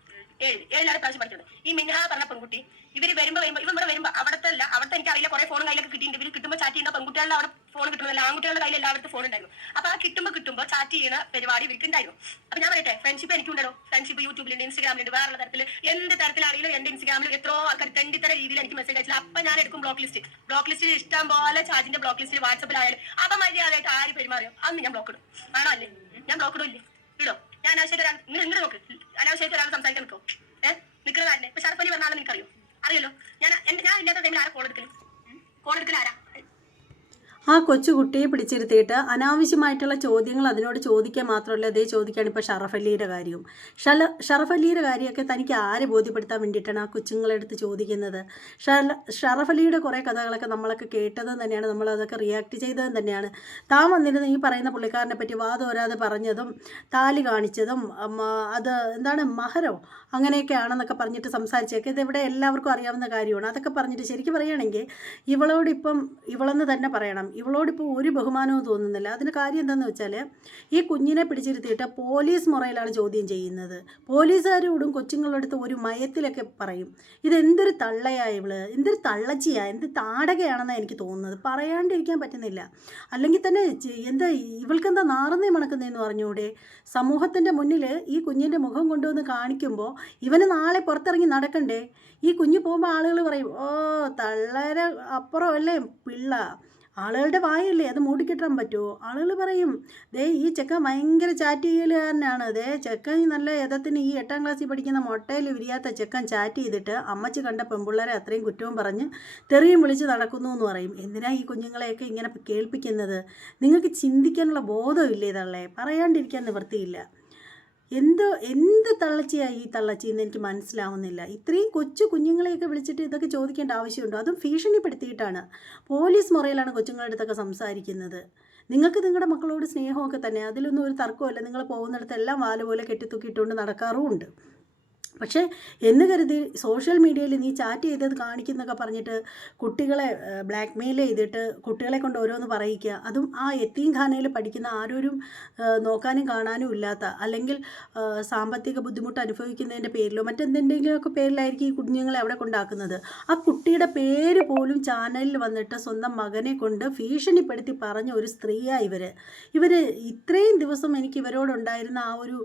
7ലാണ് പ്രാവശ്യം പഠിക്കുന്നത്. ഈ മിൻഹ പറഞ്ഞ പെൺകുട്ടി ഇവര് വരുമ്പോ ഇവൻ ഇവിടെ വരുമ്പോ അവിടുത്തെ എനിക്ക് അറിയില്ല, കുറെ ഫോണും കയ്യിലൊക്കെ കിട്ടിയിട്ടുണ്ട്. ഇവര് കിട്ടുമ്പോൾ ചാറ്റ് ചെയ്യുന്ന പെൺകുട്ടികളുടെ അവിടെ ഫോൺ കിട്ടുന്നില്ല, ആൺകുട്ടികളുടെ കയ്യിൽ എല്ലാവർക്കും ഫോൺ ഉണ്ടായിരുന്നു. അപ്പൊ ആ കിട്ടുമ്പോ ചാറ്റ് ചെയ്യുന്ന പരിപാടി ഇവർക്ക് ഉണ്ടായിരുന്നു. അപ്പൊ ഞാൻ പറയട്ടെ, ഫ്രണ്ട്ഷിപ്പ് എനിക്കുണ്ടല്ലോ. ഫ്രണ്ട്ഷിപ്പ് യൂട്യൂബിലുണ്ട്, ഇൻസ്റ്റാഗ്രാമിലുണ്ട്, വേറെ തരത്തിൽ എന്ത് തരത്തിലാണെങ്കിലും എന്റെ ഇൻസ്റ്റാഗ്രാമിൽ എത്രയോ ആൾക്കാർ തെണ്ടിത്തര രീതിയിൽ എനിക്ക് മെസ്സേജ് അയച്ചില്ല. അപ്പൊ ഞാൻ എടുക്കും ബ്ലോക്ക് ലിസ്റ്റിൽ ഇഷ്ടം പോലെ ചാറ്റിന്റെ ബ്ലോക്ക് ലിസ്റ്റിൽ വാട്സപ്പിലായാലും അപ്പൊ മര്യാദയായിട്ട് ആര് പെരുമാറിയോ അന്ന് ഞാൻ ബ്ലോക്ക് ഇടും. ആണോ അല്ലേ? ഞാൻ ബ്ലോക്ക് ഇടും ഇല്ലേ? ഇടോ? ഞാൻ അനാവശ്യമായിട്ട് ഒരാൾ നിങ്ങൾ നോക്ക്, അനാവശ്യമായിട്ട് ഒരാൾ സംസാരിക്കാൻ നിൽക്കോ? നിൽക്കുന്ന കാര്യം ഇപ്പൊ ഷർഫലി പറഞ്ഞാലും എനിക്കറിയോ? അറിയല്ലോ. ഞാൻ ഇല്ലാത്ത ടൈമിൽ ആരാ കോൾ എടുക്കൽ ആരാ? ആ കൊച്ചുകുട്ടിയെ പിടിച്ചിരുത്തിയിട്ട് അനാവശ്യമായിട്ടുള്ള ചോദ്യങ്ങൾ അതിനോട് ചോദിക്കാൻ മാത്രമല്ല, അതേ ചോദിക്കുകയാണ് ഇപ്പോൾ ഷറഫ് അലിയുടെ കാര്യവും. ഷറഫ് അലിയുടെ കാര്യമൊക്കെ തനിക്ക് ആരെ ബോധ്യപ്പെടുത്താൻ വേണ്ടിയിട്ടാണ് ആ കൊച്ചുങ്ങളെടുത്ത് ചോദിക്കുന്നത്? ഷറഫ് അലിയുടെ കുറേ കഥകളൊക്കെ നമ്മളൊക്കെ കേട്ടതും തന്നെയാണ്, നമ്മളതൊക്കെ റിയാക്ട് ചെയ്തതും തന്നെയാണ്. താൻ വന്നിരുന്ന് ഈ പറയുന്ന പുള്ളിക്കാരനെ പറ്റി വാദോരാതെ പറഞ്ഞതും താലി കാണിച്ചതും അത് എന്താണ് മഹരോ അങ്ങനെയൊക്കെയാണെന്നൊക്കെ പറഞ്ഞിട്ട് സംസാരിച്ചൊക്കെ ഇതിവിടെ എല്ലാവർക്കും അറിയാവുന്ന കാര്യമാണ്. അതൊക്കെ പറഞ്ഞിട്ട് ശരിക്കും പറയുകയാണെങ്കിൽ ഇവളെന്ന് തന്നെ പറയണം. ഇവളോടിപ്പോൾ ഒരു ബഹുമാനവും തോന്നുന്നില്ല. അതിന് കാര്യം എന്താണെന്ന് വെച്ചാൽ ഈ കുഞ്ഞിനെ പിടിച്ചിരുത്തിയിട്ട് പോലീസ് മുറയിലാണ് ചോദ്യം ചെയ്യുന്നത്. പോലീസുകാരോടും കൊച്ചുങ്ങളടുത്ത് ഒരു മയത്തിലൊക്കെ പറയും. ഇതെന്തൊരു തള്ളയാ ഇവള്, എന്തൊരു തള്ളച്ചിയാ, എന്ത് താടകയാണെന്നാണ് എനിക്ക് തോന്നുന്നത്. പറയാണ്ടിരിക്കാൻ പറ്റുന്നില്ല. അല്ലെങ്കിൽ തന്നെ എന്താ ഇവൾക്കെന്താ നാറുന്നേ മണക്കുന്നതെന്ന് പറഞ്ഞൂടെ? സമൂഹത്തിൻ്റെ മുന്നിൽ ഈ കുഞ്ഞിൻ്റെ മുഖം കൊണ്ടുവന്ന് കാണിക്കുമ്പോൾ ഇവന് നാളെ പുറത്തിറങ്ങി നടക്കണ്ടേ? ഈ കുഞ്ഞ് പോകുമ്പോൾ ആളുകൾ പറയും, ഓ തള്ളര അപ്പുറം അല്ലേ പിള്ള. ആളുകളുടെ വായല്ലേ, അത് മൂടിക്കിട്ടാൻ പറ്റുമോ? ആളുകൾ പറയും, ദേ ഈ ചെക്കൻ ഭയങ്കര ചാറ്റ് ചെയ്യലുകാരനാണ്, ദേ ചെക്കൻ നല്ല യഥത്തിന് ഈ 8ാം ക്ലാസ്സിൽ പഠിക്കുന്ന മൊട്ടയിൽ വിരിയാത്ത ചെക്കൻ ചാറ്റ് ചെയ്തിട്ട് അമ്മച്ചി കണ്ട പെൺപിള്ളേരെ അത്രയും കുറ്റവും പറഞ്ഞ് തെറിയും വിളിച്ച് നടക്കുന്നു എന്ന് പറയും. എന്തിനാ ഈ കുഞ്ഞുങ്ങളെയൊക്കെ ഇങ്ങനെ കേൾപ്പിക്കുന്നത്? നിങ്ങൾക്ക് ചിന്തിക്കാനുള്ള ബോധമില്ലേ തള്ളേ? പറയാണ്ടിരിക്കാൻ നിവൃത്തിയില്ല. എന്ത് തള്ളച്ചിയായി ഈ തള്ളച്ചിന്ന് എനിക്ക് മനസ്സിലാവുന്നില്ല. ഇത്രയും കൊച്ചു കുഞ്ഞുങ്ങളെയൊക്കെ വിളിച്ചിട്ട് ഇതൊക്കെ ചോദിക്കേണ്ട ആവശ്യമുണ്ടോ? അതും ഭീഷണിപ്പെടുത്തിയിട്ടാണ്. പോലീസ് മുറയിലാണ് കൊച്ചുങ്ങളുടെ അടുത്തൊക്കെ സംസാരിക്കുന്നത്. നിങ്ങൾക്ക് നിങ്ങളുടെ മക്കളോട് സ്നേഹമൊക്കെ തന്നെ, അതിലൊന്നും ഒരു തർക്കമല്ല. നിങ്ങൾ പോകുന്നിടത്തെല്ലാം വാല പോലെ കെട്ടിത്തൂക്കിയിട്ടുകൊണ്ട് നടക്കാറുമുണ്ട്. പക്ഷേ എന്ന് കരുതി സോഷ്യൽ മീഡിയയിൽ നീ ചാറ്റ് ചെയ്തത് കാണിക്കുന്നൊക്കെ പറഞ്ഞിട്ട് കുട്ടികളെ ബ്ലാക്ക് മെയിൽ ചെയ്തിട്ട് കുട്ടികളെ കൊണ്ട് ഓരോന്ന് പറയിക്കുക. അതും ആ യത്തീംഖാനയിൽ പഠിക്കുന്ന ആരോരും നോക്കാനും കാണാനും ഇല്ലാത്ത, അല്ലെങ്കിൽ സാമ്പത്തിക ബുദ്ധിമുട്ട് അനുഭവിക്കുന്നതിൻ്റെ പേരിലോ മറ്റെന്തെങ്കിലുമൊക്കെ പേരിലായിരിക്കും ഈ കുഞ്ഞുങ്ങളെ അവിടെ കൊണ്ടാക്കുന്നത്. ആ കുട്ടിയുടെ പേര് പോലും ചാനലിൽ വന്നിട്ട് സ്വന്തം മകനെ കൊണ്ട് ഭീഷണിപ്പെടുത്തി പറഞ്ഞ ഒരു സ്ത്രീയാണ് ഇവർ ഇത്രയും ദിവസം എനിക്ക് ഇവരോടുണ്ടായിരുന്ന ആ ഒരു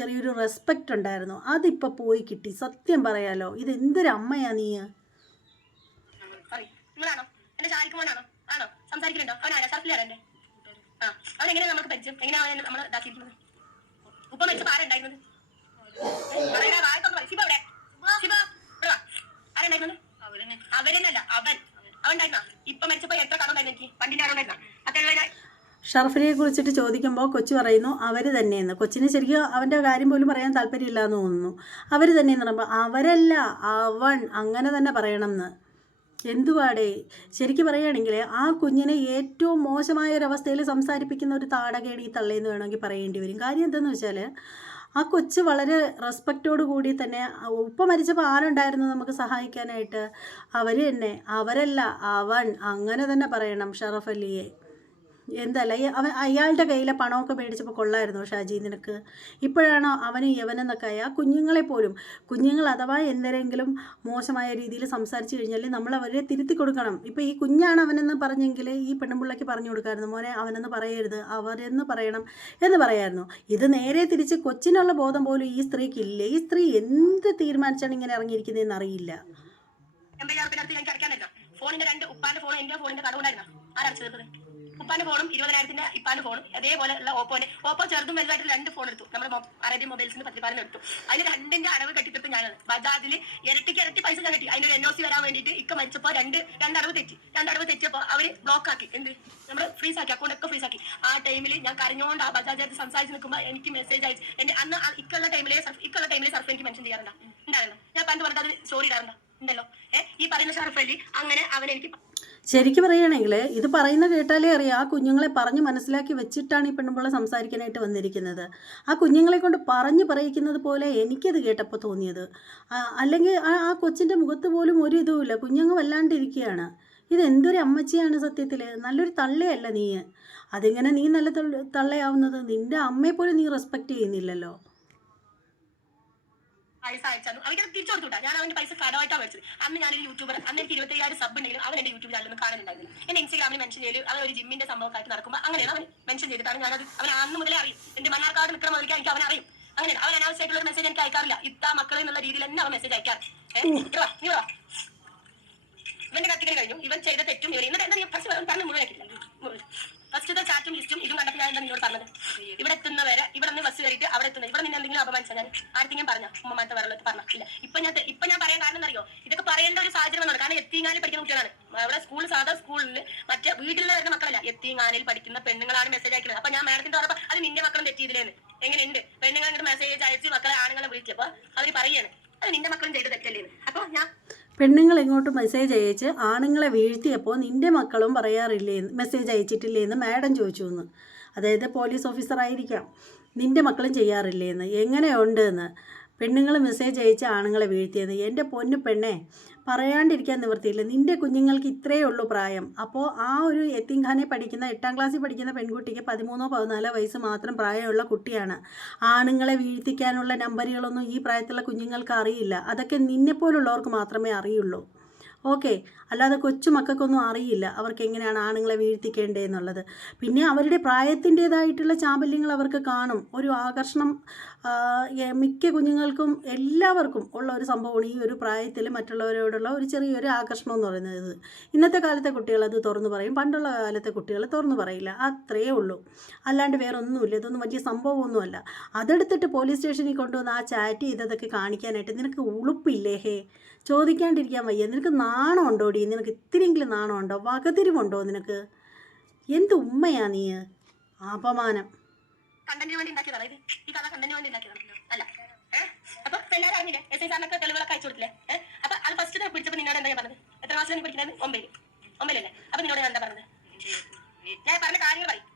ചെറിയൊരു റെസ്പെക്റ്റ് ഉണ്ടായിരുന്നു, അതിപ്പോൾ പോയി കിട്ടി. സത്യം പറയാലോ, ഇത് എന്തൊരു അമ്മയാ നീ? നിങ്ങളാണോ എന്റെ ഷാരിക്കുമോനാണോ? ആണോ? സംസാരിക്കുന്നുണ്ടോ? അവനാരാ? ഷർഫിലാണോ എന്റെ? അവൻ എങ്ങനെയാ നമുക്ക് പരിചയം? എങ്ങനെയാണ് നമ്മൾ ഇതാക്കിയിരിക്കുന്നത്? ഉപ്പ മരിച്ചപ്പോ ആരുണ്ടായിരുന്നത്? ആരുണ്ടായിരുന്നത്? അവരെന്നല്ല, അവൻ ഉണ്ടായിരുന്ന. ഇപ്പൊ മരിച്ചപ്പോ എത്ര കടം ഉണ്ടായിരുന്നു എനിക്ക്? വണ്ടിന്റെ കടം ഉണ്ടായിരുന്ന? അത്ര ഷറഫിനെ കുറിച്ചിട്ട് ചോദിക്കുമ്പോൾ കൊച്ചു പറയുന്നു അവർ തന്നെയെന്ന്. കൊച്ചിന് ശരിക്കും അവൻ്റെ കാര്യം പോലും പറയാൻ താല്പര്യമില്ല എന്ന് തോന്നുന്നു. അവർ തന്നെയെന്ന് പറയുമ്പോൾ അവരല്ല അവൻ, അങ്ങനെ തന്നെ പറയണമെന്ന്. എന്തുവാടേ? ശരിക്കും പറയുകയാണെങ്കിൽ ആ കുഞ്ഞിനെ ഏറ്റവും മോശമായ ഒരവസ്ഥയിൽ സംസാരിപ്പിക്കുന്ന ഒരു താടകയാണ് ഈ തള്ളയെന്ന് വേണമെങ്കിൽ പറയേണ്ടി വരും. കാര്യം എന്താണെന്ന് വെച്ചാൽ ആ കൊച്ച് വളരെ റെസ്പെക്റ്റോട് കൂടി തന്നെ, ഉപ്പ മരിച്ചപ്പോൾ ആരുണ്ടായിരുന്നു നമുക്ക് സഹായിക്കാനായിട്ട്? അവർ തന്നെ. അവരല്ല അവൻ, അങ്ങനെ തന്നെ പറയണം ഷറഫ് അലിയെ. എന്തല്ല അയാളുടെ കയ്യിലെ പണമൊക്കെ മേടിച്ചപ്പോൾ കൊള്ളായിരുന്നു ഷാജി നിനക്ക്? ഇപ്പോഴാണോ അവന് യവനെന്നൊക്കെ ആ കുഞ്ഞുങ്ങൾ അഥവാ എന്തെങ്കിലും മോശമായ രീതിയിൽ സംസാരിച്ച് കഴിഞ്ഞാൽ നമ്മൾ അവരെ തിരുത്തി കൊടുക്കണം. ഇപ്പോൾ ഈ കുഞ്ഞാണ് അവനെന്ന് പറഞ്ഞെങ്കിൽ ഈ പെണ്ണുപിള്ളയ്ക്ക് പറഞ്ഞു കൊടുക്കാമായിരുന്നു, മോനെ അവനെന്ന് പറയരുത്, അവരെന്ന് പറയണം എന്ന് പറയായിരുന്നു. ഇത് നേരെ തിരിച്ച് കൊച്ചിനുള്ള ബോധം പോലും ഈ സ്ത്രീക്കില്ലേ. ഈ സ്ത്രീ എന്ത് തീരുമാനിച്ചാണ് ഇങ്ങനെ ഇറങ്ങിയിരിക്കുന്നതെന്ന് അറിയില്ല. ഫോണിന്റെ 2 ഉപ്പാന്റെ ഫോൺ എന്റെ ഫോണിന്റെ കടവുണ്ടായിരുന്നു. ആരടച്ചത്? ഉപ്പാന്റെ ഫോണും 20,000 ഇപ്പാന്റെ ഫോണും അതേപോലെ ഉള്ള ഓപ്പോ ചെറുതും വലുതായിട്ട് 2 ഫോൺ എടുത്തു. നമ്മൾ അറേബ്യൻ മൊബൈൽസിന് 10 എടുത്തു. അതിൽ 2ന്റെ അടവ് കെട്ടിത്തപ്പോ ഞാനാണ് ബജാജിൽ ഇരട്ടി പൈസ ഞാൻ കെട്ടി. അതിന്റെ ഒരു NOC വരാൻ വേണ്ടിയിട്ട് ഇക്ക മരിച്ചപ്പോ രണ്ടടവ് തെറ്റിയപ്പോ അവര് ബ്ലോക്ക് ആക്കി. എന്ത് നമ്മൾ ഫ്രീസ് ആക്കി, അക്കൗണ്ട് ഒക്കെ ഫ്രീസ് ആക്കി. ആ ടൈമിൽ ഞാൻ കരഞ്ഞോണ്ട് ആ ബജാജ് സംസാരിച്ച് നിൽക്കുമ്പോൾ എനിക്ക് മെസ്സേജ് അയച്ചു. എന്റെ അന്ന് ഇക്കുള്ള ടൈമിലെ സർഫ് എനിക്ക് മെൻഷൻ ചെയ്യാറുണ്ടോ? ഉണ്ടായിരുന്നു. ഞാൻ പണ്ട് പറഞ്ഞത് അത് സ്റ്റോറി ഇടാറുണ്ടോ? ഉണ്ടല്ലോ. ഈ പറയുന്ന ഷറഫ് അലി അങ്ങനെ അവൻ എനിക്ക് ശരിക്കും പറയുകയാണെങ്കിൽ ഇത് പറയുന്ന കേട്ടാലേ അറിയാം, ആ കുഞ്ഞുങ്ങളെ പറഞ്ഞ് മനസ്സിലാക്കി വെച്ചിട്ടാണ് ഈ പെണ്ണുമ്പിള്ള സംസാരിക്കാനായിട്ട് വന്നിരിക്കുന്നത്. ആ കുഞ്ഞുങ്ങളെ കൊണ്ട് പറയിക്കുന്നത് പോലെ എനിക്കത് കേട്ടപ്പോൾ തോന്നിയത്. അല്ലെങ്കിൽ ആ കൊച്ചിൻ്റെ മുഖത്ത് പോലും ഒരു ഇതുമില്ല, കുഞ്ഞുങ്ങൾ വല്ലാണ്ടിരിക്കുകയാണ്. ഇതെന്തൊരു അമ്മച്ചിയാണ് സത്യത്തിൽ. നല്ലൊരു തള്ളയല്ല നീ. അതിങ്ങനെ നീ നല്ല തള്ളയാവുന്നത്? നിൻ്റെ അമ്മയെ പോലും നീ റെസ്പെക്റ്റ് ചെയ്യുന്നില്ലല്ലോ. പൈസ അയച്ചു അവർക്ക് തിരിച്ചു കൊടുത്തുട്ടാ. ഞാൻ അവന്റെ പൈസ കടമായിട്ടാണ് മേടിച്ചത്. അന്ന് ഞാനൊരു യൂട്യൂബർ, അന്ന് എനിക്ക് 25,000 സബ് ഉണ്ടെങ്കിലും അവൻ എന്റെ യൂട്യൂബ് ചാനലിൽ കാണുന്നുണ്ടായിരുന്നു. എന്റെ ഇൻസ്റ്റാഗ്രാമിൽ മെൻഷൻ ചെയ്ത് അവൻ ഒരു ജിമ്മിന്റെ സംഭവമായിട്ട് നടക്കുമ്പോൾ അങ്ങനെയാണ് അവൻ മെൻഷൻ ചെയ്തിട്ടാണ് ഞാനത്. അവൻ അന്ന് മുതലേ അറിയും. എന്റെ മണ്ണാർക്കാട് നിൽക്കുന്ന മുതലേക്ക് എനിക്ക് അവനെ അറിയും. അങ്ങനെയാണ് അവൻ അനാവശ്യമായിട്ടുള്ള ഒരു മെസ്സേജ് എനിക്ക് അയക്കാറില്ല. ഇത്താ മക്കളെ എന്നുള്ള രീതിയിൽ തന്നെ അവൻ മെസ്സേജ് അയക്കാറ്. ഇവന്റെ കത്തിക്കൽ കഴിഞ്ഞു. ഇവൻ ചെയ്ത തെറ്റും പറഞ്ഞു മുഴുവനാക്കില്ല. ഫസ്റ്റത്തെ ചാറ്റും ലിസ്റ്റും ഇതും കണ്ടപ്പോൾ ഞാൻ എന്താ നിന്നോട് പറഞ്ഞത്? ഇവിടെ എത്തുന്നവരെ ഇവിടെ നിന്ന് ബസ് കയറിയിട്ട് അവിടെ എത്തുന്നത് ഇവിടെ നിന്ന് എന്തെങ്കിലും അപമാനിച്ചാൽ ഞാൻ ആർക്കെങ്കിലും പറഞ്ഞ ഉമ്മമാരുടെ വരളത്ത് പറഞ്ഞില്ല. ഇപ്പൊ ഞാൻ പറയാൻ കാരണം എന്നറിയോ? ഇതൊക്കെ പറയേണ്ട ഒരു സാഹചര്യം വന്നത്. കാരണം എത്തിങ്ങാനിൽ പഠിക്കുന്ന കുട്ടികളാണ്. അവിടെ സാധാ സ്കൂളിൽ മറ്റേ വീട്ടിൽ വരുന്ന മക്കളല്ല, എത്തിങ്ങാനിൽ പഠിക്കുന്ന പെണ്ണുങ്ങളാണ് മെസ്സേജ് അയക്കുന്നത്. അപ്പൊ ഞാൻ മാഡത്തിന്റെ ഉറപ്പ് അത് നിന്റെ മക്കളും തെറ്റിയതിലേന്ന്. എങ്ങനെയുണ്ട്? പെണ്ണുങ്ങൾ അങ്ങോട്ട് മെസ്സേജ് അയച്ച് മക്കളെ ആണുങ്ങളെ വിളിച്ചപ്പോ അവര് പറയാണ് അത് നിന്റെ മക്കളും ചെയ്ത് തെറ്റല്ലേന്ന്. അപ്പൊ ഞാൻ പെണ്ണുങ്ങൾ ഇങ്ങോട്ട് മെസ്സേജ് അയച്ച് ആണുങ്ങളെ വീഴ്ത്തിയപ്പോൾ നിൻ്റെ മക്കളും പറയാറില്ലേന്ന്, മെസ്സേജ് അയച്ചിട്ടില്ലേന്ന് മാഡം ചോദിച്ചു എന്ന്. അതായത് പോലീസ് ഓഫീസർ ആയിരിക്കാം. നിൻ്റെ മക്കളും ചെയ്യാറില്ലേന്ന്, എങ്ങനെയുണ്ട് എന്ന്. പെണ്ണുങ്ങൾ മെസ്സേജ് അയച്ച് ആണുങ്ങളെ വീഴ്ത്തിയെന്ന്. എൻ്റെ പൊന്നു പെണ്ണെ, പറയാണ്ടിരിക്കാൻ നിവൃത്തിയില്ല. നിൻ്റെ കുഞ്ഞുങ്ങൾക്ക് ഇത്രയേ ഉള്ളൂ പ്രായം. അപ്പോൾ ആ ഒരു യത്തീംഖാനയിൽ പഠിക്കുന്ന 8ാം ക്ലാസ്സിൽ പഠിക്കുന്ന പെൺകുട്ടിക്ക് 13-14 വയസ്സ് മാത്രം പ്രായമുള്ള കുട്ടിയാണ്. ആണുങ്ങളെ വീഴ്ത്തിക്കാനുള്ള നമ്പറുകളൊന്നും ഈ പ്രായത്തിലുള്ള കുഞ്ഞുങ്ങൾക്ക് അറിയില്ല. അതൊക്കെ നിന്നെപ്പോലുള്ളവർക്ക് മാത്രമേ അറിയുള്ളൂ. ഓക്കെ, അല്ലാതെ കൊച്ചു മക്കൾക്കൊന്നും അറിയില്ല അവർക്ക് എങ്ങനെയാണ് ആണുങ്ങളെ വീഴ്ത്തിക്കേണ്ടതെന്നുള്ളത്. പിന്നെ അവരുടെ പ്രായത്തിൻ്റേതായിട്ടുള്ള ചാബല്യങ്ങൾ അവർക്ക് കാണും. ഒരു ആകർഷണം മിക്ക കുഞ്ഞുങ്ങൾക്കും എല്ലാവർക്കും ഉള്ള ഒരു സംഭവമാണ് ഈ ഒരു പ്രായത്തിൽ മറ്റുള്ളവരോടുള്ള ഒരു ചെറിയൊരു ആകർഷണം എന്ന് പറയുന്നത്. ഇന്നത്തെ കാലത്തെ കുട്ടികൾ അത് തുറന്നു പറയും, പണ്ടുള്ള കാലത്തെ കുട്ടികൾ തുറന്നു പറയില്ല. അത്രയേ ഉള്ളൂ, അല്ലാണ്ട് വേറെ ഒന്നുമില്ല. ഇതൊന്നും വലിയ സംഭവമൊന്നുമല്ല. അതെടുത്തിട്ട് പോലീസ് സ്റ്റേഷനിൽ കൊണ്ടുവന്ന് ആ ചാറ്റ് ചെയ്തതൊക്കെ കാണിക്കാനായിട്ട് നിനക്ക് ഉളുപ്പില്ലേ? ചോദിക്കാണ്ടിരിക്കാൻ വയ്യ. നിനക്ക് നാണമുണ്ടോടി? നിനക്ക് ഇത്തിരിയെങ്കിലും നാണമുണ്ടോ? വകതിരിവുണ്ടോ നിനക്ക്? എന്ത് ഉമ്മയാ നീ? അപമാനം. കണ്ടന്റിന് വേണ്ടി ഉണ്ടാക്കിയതാണ് ഇത്. ഈ കഥ കണ്ടന്റിന് വേണ്ടി ഉണ്ടാക്കിയതാണ് അല്ല. അപ്പൊ എല്ലാവരും അറിഞ്ഞില്ലേ? SI സാറിനൊക്കെ തെളിവുകളൊക്കെ അയച്ചു കൊടുത്തില്ലേ? അപ്പൊ അത് ഫസ്റ്റ് പിടിച്ചപ്പോൾ നിന്നോട് എന്താ പറഞ്ഞത്? എത്ര ക്ലാസ്സിലാണ് പഠിക്കുന്നത്? 9-ല്ലേ? അപ്പൊ നിന്നോട് ഞാൻ എന്താ പറഞ്ഞത്? ഞാൻ പറഞ്ഞ കാര്യങ്ങൾ പറയും.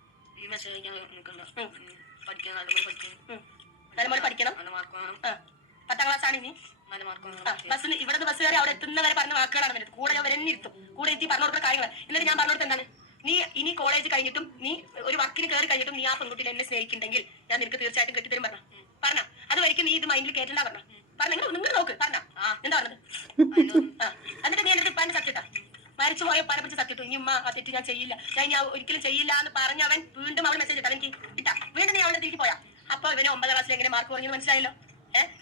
നല്ലപോലെ പഠിക്കണം. 10ാം ക്ലാസ് ആണ് ഇനി. ഇവിടുന്ന് ബസ് കയറി അവിടെ എത്തുന്നവരെ പറഞ്ഞ വാക്കുകളാണ് വരുന്നത്. കൂടെ ഞാൻ വരെ ഇരുത്തും, കൂടെ എത്തി പറഞ്ഞു കൊടുക്കുന്ന കാര്യങ്ങൾ. എന്നിട്ട് ഞാൻ പറഞ്ഞു കൊടുത്ത എന്താണ്? നീ ഇനി കോളേജ് കഴിഞ്ഞിട്ടും നീ ഒരു വർക്കിന് കയറി കഴിഞ്ഞിട്ടും നീ ആ പെൺകുട്ടിയിൽ എന്നെ സ്നേഹിക്കുന്നുണ്ടെങ്കിൽ ഞാൻ നിനക്ക് തീർച്ചയായിട്ടും കെട്ടിത്തരും പറഞ്ഞ അത് വരിക്കും നീ ഇത് മൈൻഡിൽ കേട്ടില്ല പറഞ്ഞ നിങ്ങൾ നോക്ക് പറഞ്ഞ എന്താ പറഞ്ഞത്? എന്നിട്ട് നീ എന്നിട്ട് ഇപ്പാന്റെ സത്യട്ടാ മരിച്ചു പോയ ഉപ്പാനെ പറ്റി സത്യട്ടു. ഇനി ഉമ്മ ആ തെറ്റ് ഞാൻ ചെയ്യില്ല, ഞാൻ ഒരിക്കലും ചെയ്യില്ല എന്ന് പറഞ്ഞ അവൻ വീണ്ടും അവൻ മെസ്സേജ് ഇട്ടാ എനിക്ക് ഇട്ടാ വീണ്ടും നീ അവളുടെ തിരികെ പോയാ. അപ്പൊ ഇവന് 9ാം ക്ലാസ്സിൽ എങ്ങനെ മാർക്ക് കുറഞ്ഞെന്ന് മനസ്സിലായല്ലോ.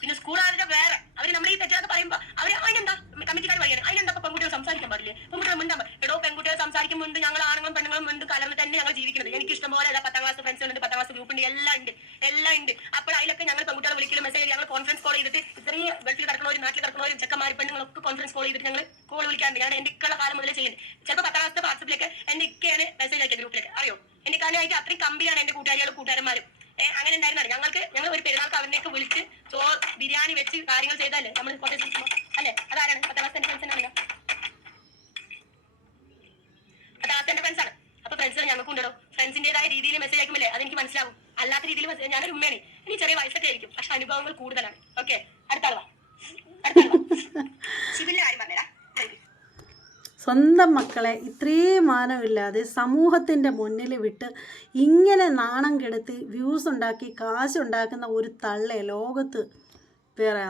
പിന്നെ സ്കൂൾ ആരുടെ വേറെ അവര് നമ്മൾ ഈ തെറ്റാന്ന് പറയുമ്പോ അവര് അതിനെന്താ കമ്മിറ്റിക്കാർ പറയാണ് അതിനെന്താ പെൺകുട്ടികൾ സംസാരിക്കാൻ പാടില്ലേ? പെൺകുട്ടികൾ മിണ്ടാൻ എടോ പെൺകുട്ടികൾ സംസാരിക്കുമ്പോൾ ഞങ്ങൾ ആണുങ്ങളും പെണ്ണുങ്ങളും മുണ്ട് കലർന്ന് തന്നെ ഞങ്ങൾ ജീവിക്കുന്നത്. എനിക്ക് ഇഷ്ടംപോലെ 10ാം ക്ലാസ് ഫ്രണ്ട്സ് ഉണ്ട്, 10ാം ക്ലാസ് ഗ്രൂപ്പ് ഉണ്ട്, എല്ലാം ഉണ്ട്. അപ്പോൾ അതിലൊക്കെ ഞങ്ങൾ പെൺകുട്ടികളെ വിളിക്കലും മെസ്സേജ് ഞങ്ങൾ കോൺഫറൻസ് കോൾ ചെയ്തിട്ട് ഇത്രയും ഗൾഫിൽ കിടക്കുന്നവരും നാട്ടിൽ കിടക്കുന്നവരും ചെക്കന്മാർ പെണ്ണുങ്ങളൊക്കെ കോൺഫറൻസ് കോൾ ചെയ്തിട്ട് ഞങ്ങൾ കോൾ വിളിക്കാറുണ്ട്. ഞാൻ എന്റെ ഇക്കുള്ള കാലം മുതലേ ചെയ്യുന്നത്. ചിലപ്പോൾ 10ാം ക്ലാസ് വാട്സപ്പിലേക്ക് എന്റെ ഇക്കയാണ് മെസ്സേജ് അയക്കുക ഗ്രൂപ്പിലേക്ക്. അറിയോ? എന്റെ കാലമായിട്ട് അത്രയും കമ്പനിയാണ് എന്റെ കൂട്ടുകാരന്മാരും. അങ്ങനെ ഉണ്ടായിരുന്നാണ്. ഞങ്ങൾ ഒരു പെരുന്നാൾക്ക് അവരിലേക്ക് വിളിച്ച് ബിരിയാണി വെച്ച് കാര്യങ്ങൾ ചെയ്തല്ലേ നമ്മൾ അല്ലെ? അതാരാണ്? 10ാം ക്ലാസ് എന്റെ ഫ്രണ്ട്സ് ആണല്ലോ. 10ാം ക്ലാസ് എന്റെ ഫ്രണ്ട്സ് ആണ്. അപ്പൊ ഫ്രണ്ട്സിന് ഞങ്ങൾക്ക് ഉണ്ടോ ഫ്രണ്ട്സിന്റേതായ രീതിയിൽ മെസ്സേജ് അയക്കുമല്ലേ? അതെനിക്ക് മനസ്സിലാവും. അല്ലാത്ത രീതിയിൽ ഞാനൊരു ഉമ്മയാണ്. എനിക്ക് ചെറിയ വയസ്സൊക്കെ ആയിരിക്കും, പക്ഷെ അനുഭവങ്ങൾ കൂടുതലാണ്. ഓക്കെ, അടുത്താളവാ ശിബിലിന്റെ കാര്യം പറഞ്ഞേരാ. സ്വന്തം മക്കളെ ഇത്രയും മാനമില്ലാതെ സമൂഹത്തിൻ്റെ മുന്നിൽ വിട്ട് ഇങ്ങനെ നാണം കെടുത്തി വ്യൂസ് ഉണ്ടാക്കി കാശുണ്ടാക്കുന്ന ഒരു തള്ളയെ ലോകത്ത് വേറെ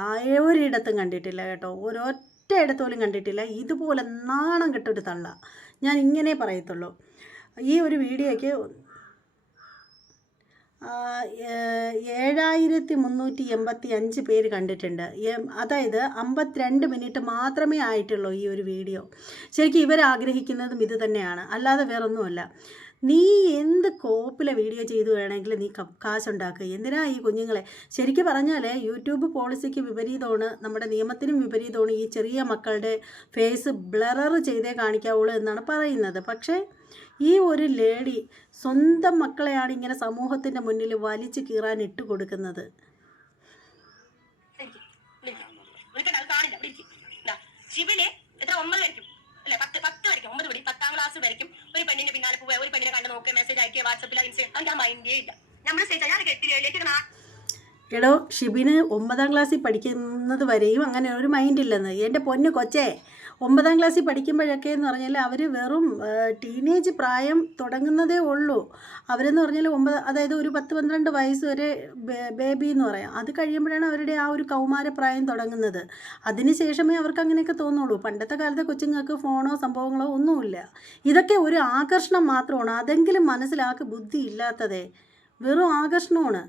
ഒരിടത്തും കണ്ടിട്ടില്ല കേട്ടോ. ഒരൊറ്റ ഇടത്ത് പോലും കണ്ടിട്ടില്ല. ഇതുപോലെ നാണം കെട്ടൊരു തള്ള. ഞാൻ ഇങ്ങനെ പറയത്തുള്ളൂ. ഈ ഒരു വീഡിയോയ്ക്ക് 7385 പേര് കണ്ടിട്ടുണ്ട്. അതായത് 52 മിനിറ്റ് മാത്രമേ ആയിട്ടുള്ളൂ ഈ ഒരു വീഡിയോ. ശരിക്കും ഇവരാഗ്രഹിക്കുന്നതും ഇത് തന്നെയാണ്, അല്ലാതെ വേറൊന്നുമല്ല. നീ എന്ത് കോപ്പിലെ വീഡിയോ ചെയ്തു വേണമെങ്കിൽ നീ കാശുണ്ടാക്കുക. എന്തിനാ ഈ കുഞ്ഞുങ്ങളെ? ശരിക്കും പറഞ്ഞാൽ യൂട്യൂബ് പോളിസിക്ക് വിപരീതമാണ്, നമ്മുടെ നിയമത്തിനും വിപരീതമാണ് ഈ ചെറിയ മക്കളുടെ ഫേസ് ബ്ലറർ ചെയ്തേ കാണിക്കാവുള്ളൂ എന്നാണ് പറയുന്നത്. പക്ഷേ ഈ ഒരു ലേഡി സ്വന്തം മക്കളെയാണ് ഇങ്ങനെ സമൂഹത്തിൻ്റെ മുന്നിൽ വലിച്ചു കീറാൻ ഇട്ട് കൊടുക്കുന്നത്. ശിവന് എത്ര 9 വരയ്ക്കും അല്ലെ 10 വരയ്ക്കും 9 പടി 10ാം ക്ലാസ് വരയ്ക്കും. ഒരു പെണ്ണിന്റെ പിന്നാലെ പോവുക, ഒരു പെണ്ണിനെ കണ്ട് നോക്കുക, മെസ്സേജ് അയക്കുക, വാട്സപ്പിൽ ഇൻസ്റ്റാഗ്രാം, ഞാൻ മൈൻഡേ ഇല്ല. നമ്മൾ ഞാൻ കെട്ടിലേക്ക് എടോ, ഷിബിന് 9ാം ക്ലാസ്സിൽ പഠിക്കുന്നത് വരെയും അങ്ങനെ ഒരു മൈൻഡില്ലെന്ന്. എൻ്റെ പൊന്നു കൊച്ചേ, 9ാം ക്ലാസ്സിൽ പഠിക്കുമ്പോഴൊക്കെ എന്ന് പറഞ്ഞാൽ അവർ വെറും ടീനേജ് പ്രായം തുടങ്ങുന്നതേ ഉള്ളൂ. അവരെന്ന് പറഞ്ഞാൽ അതായത് ഒരു 10-12 വയസ്സ് വരെ ബേബി എന്ന് പറയാം. അത് കഴിയുമ്പോഴാണ് അവരുടെ ആ ഒരു കൗമാരപ്രായം തുടങ്ങുന്നത്. അതിന് ശേഷമേ അവർക്ക് അങ്ങനെയൊക്കെ തോന്നുള്ളൂ. പണ്ടത്തെ കാലത്തെ കൊച്ചുങ്ങൾക്ക് ഫോണോ സംഭവങ്ങളോ ഒന്നുമില്ല. ഇതൊക്കെ ഒരു ആകർഷണം മാത്രമാണ്. അതെങ്കിലും മനസ്സിലാക്കി ബുദ്ധി ഇല്ലാത്തതേ, വെറും ആകർഷണമാണ്.